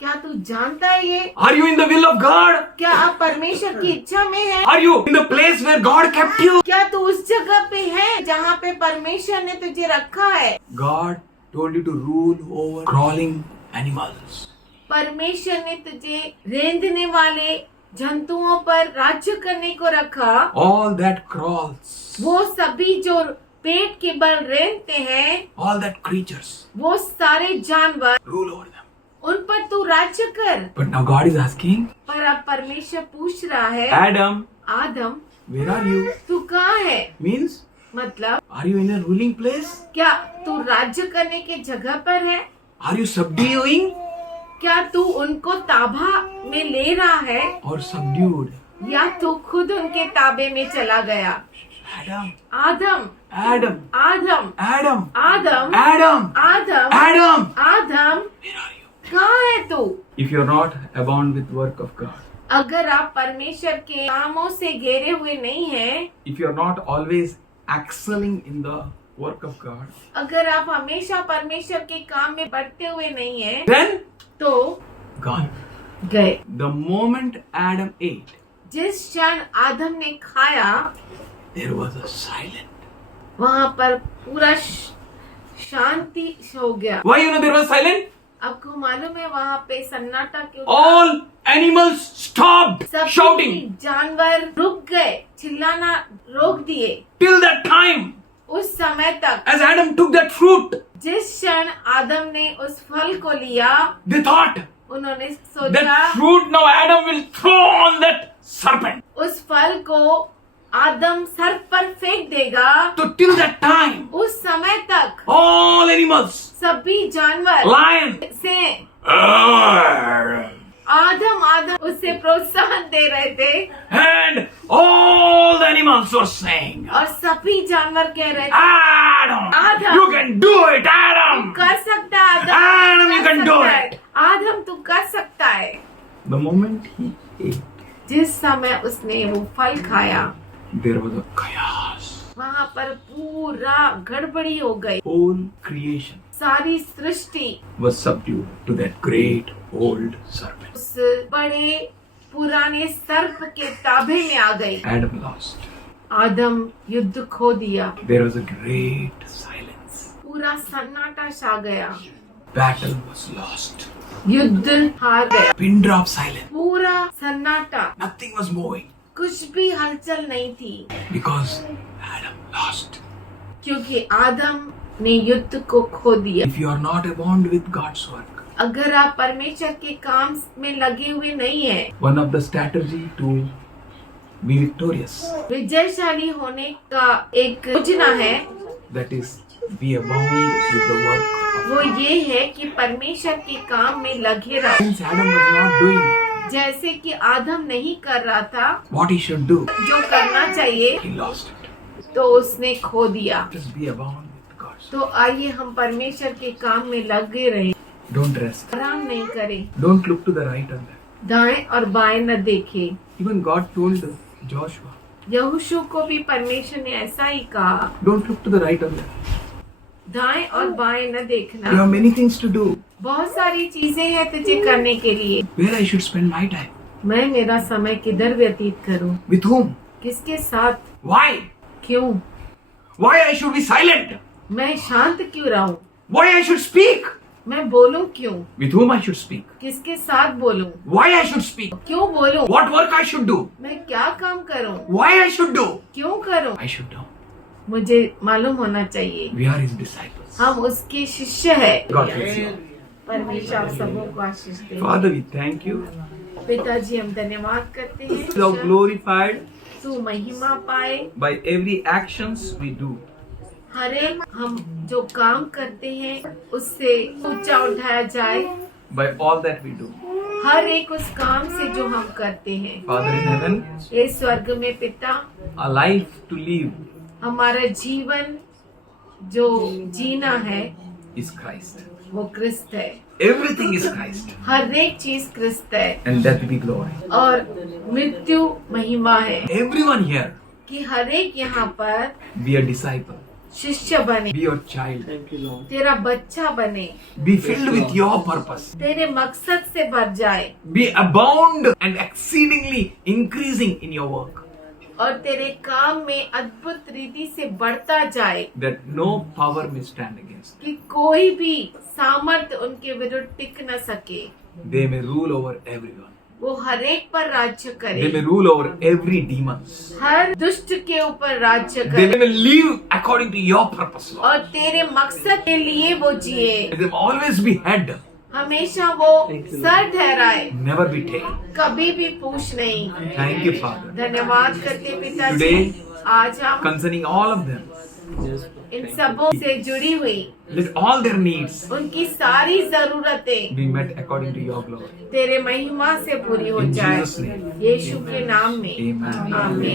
क्या तू जानता है ये? Are you in the will of God? क्या आप परमेश्वर की इच्छा में है? Are you in the place where God kept you? क्या तू उस जगह पे है जहाँ पे परमेश्वर ने तुझे रखा है? God told you to rule over crawling animals. परमेश्वर ने तुझे रेंदने वाले जंतुओं पर राज्य करने को रखा। All that crawls, वो सभी जो पेट के बल रेंगते हैं, all that creatures, वो सारे जानवर, rule over them. उन पर तू राज्य कर। But now God is asking, पर अब परमेश्वर पूछ रहा है, Adam, Adam, where are you? तू कहाँ है? Means, मतलब are you in a ruling place? क्या तू राज्य करने के जगह पर है? Are you subduing क्या तू उनको ताबा में ले रहा है, or subdued? या तू खुद उनके ताबे में चला गया? Adam, Adam, Adam, Adam, Adam, Adam, Adam, Adam, Adam, Adam, where are you? कहाँ है तू? If you're not abound with work of God, अगर आप परमेश्वर के कामों से घेरे हुए नहीं हैं, if you're not always excelling in the work of God, अगर आप हमेशा परमेश्वर के काम में बढ़ते हुए नहीं हैं, then तो gone. गए। The moment Adam ate, जिस क्षण आदम ने खाया, there was a silence. वहाँ पर पूरा शांति हो गया। Why you know there was silence? आपको मालूम है वहाँ पे सन्नाटा क्यों था? All animals stopped सभी shouting जानवर रुक गए, चिल्लाना रोक दिए। till that time. उस समय तक As Adam took that fruit, जिस क्षण आदम ने उस फल को लिया, they thought उन्होंने सोचा that fruit now Adam will throw on that serpent. उस फल को आदम सर्प पर फेंक देगा। So till that time, उस समय तक all animals, सभी जानवर lion, से "Arr!" आदम उससे प्रोत्साहन दे रहे थे, and all the animals were saying, और सभी जानवर कह रहे थे, Adam, Adam. you can do it, तू Adam. कर सकता है आदम, Adam, तू you कर can do सकता है। it. आदम तू कर सकता है। The moment he ate, जिस समय उसने वो फल खाया, there was a chaos. वहाँ पर पूरा गड़बड़ी हो गई। Whole creation सारी सृष्टि was subdued to that great old serpent. उस बड़े पुराने सर्प के ताबे में आ गई। Adam lost. आदम युद्ध खो दिया। There was a great silence. पूरा सन्नाटा छा गया। Battle was lost. युद्ध हार गया। Pin drop silence. पूरा सन्नाटा, Nothing was moving कुछ भी हलचल नहीं थी, because Adam lost. क्योंकि आदम ने युद्ध को खो दिया। If you are not abound with God's work, अगर आप परमेश्वर के काम में लगे हुए नहीं हैं, one of the strategy to be victorious, विजयशाली होने का एक योजना है, that is be abound with the work of वो ये है कि परमेश्वर के काम में लगे रहो। Since Adam was not doing जैसे कि आदम नहीं कर रहा था what he should do, जो करना चाहिए, he lost it. तो उसने खो दिया। Just be abound with God's. तो आइए हम परमेश्वर के काम में लगे रहें, Don't rest. आराम नहीं करें, Don't look to the right or left. दाएं और बाएं न देखें। Even God told Joshua, यहोशू को भी परमेश्वर ने ऐसा ही कहा, don't look to the right or left. दाएं और बाएं न You देखना। have many things to do. बहुत सारी चीजें हैं तुझे करने के लिए। Where I should spend my time? मैं मेरा समय किधर व्यतीत करूं? With whom? किसके साथ? Why? क्यों? Why I should be silent? मैं शांत क्यों रहूं? Why I should speak? मैं बोलूं क्यों? With whom I should speak? किसके साथ बोलूं? Why I should speak? क्यों बोलूं? What work I should do? मैं क्या काम करूं? Why I should do? क्यों करूं? I should know. मुझे मालूम होना चाहिए We are His disciples. हम उसके शिष्य हैं। God bless you. परमेश्वर आप सबों को आशीष दे। Father, we thank you. पिताजी हम धन्यवाद करते Thou हैं। glorified तू महिमा पाए। by every actions we do. हर एक हम जो काम करते हैं उससे ऊंचा उठाया जाए। By all that we do. हर एक उस काम से जो हम करते हैं। Father in heaven, ये स्वर्ग में पिता a life to live हमारा जीवन जो जीना है is Christ. वो क्रिस्त है। Everything is Christ. हर एक चीज क्रिस्त है And death be glory. और मृत्यु महिमा है। Everyone here कि हर एक यहाँ पर be a disciple. शिष्य बने, Be your child. तेरा बच्चा बने, Be filled with your purpose. तेरे मकसद से भर जाए Be abound and exceedingly increasing in your work. और तेरे काम में अद्भुत रीति से बढ़ता जाए That no power may stand against. कि कोई भी सामर्थ्य उनके विरुद्ध टिक न सके। They may rule over everyone. वो हर एक पर राज्य They करे, may rule over every demon. हर दुष्ट के ऊपर राज्य They करे may live according to your purpose, Lord. और तेरे मकसद के लिए वो जिए। Let them always be head, हमेशा वो सर ठहराए, never be tail. कभी भी पूछ नहीं। Thank you, Father. धन्यवाद करते पिताजी। Today, आज हम Concerning all of them, इन सबों से जुड़ी हुई let all their needs उनकी सारी जरूरतें be met according to your glory. तेरे महिमा से पूरी हो In जाए। Jesus' name. यीशु के नाम में Amen. आमीन।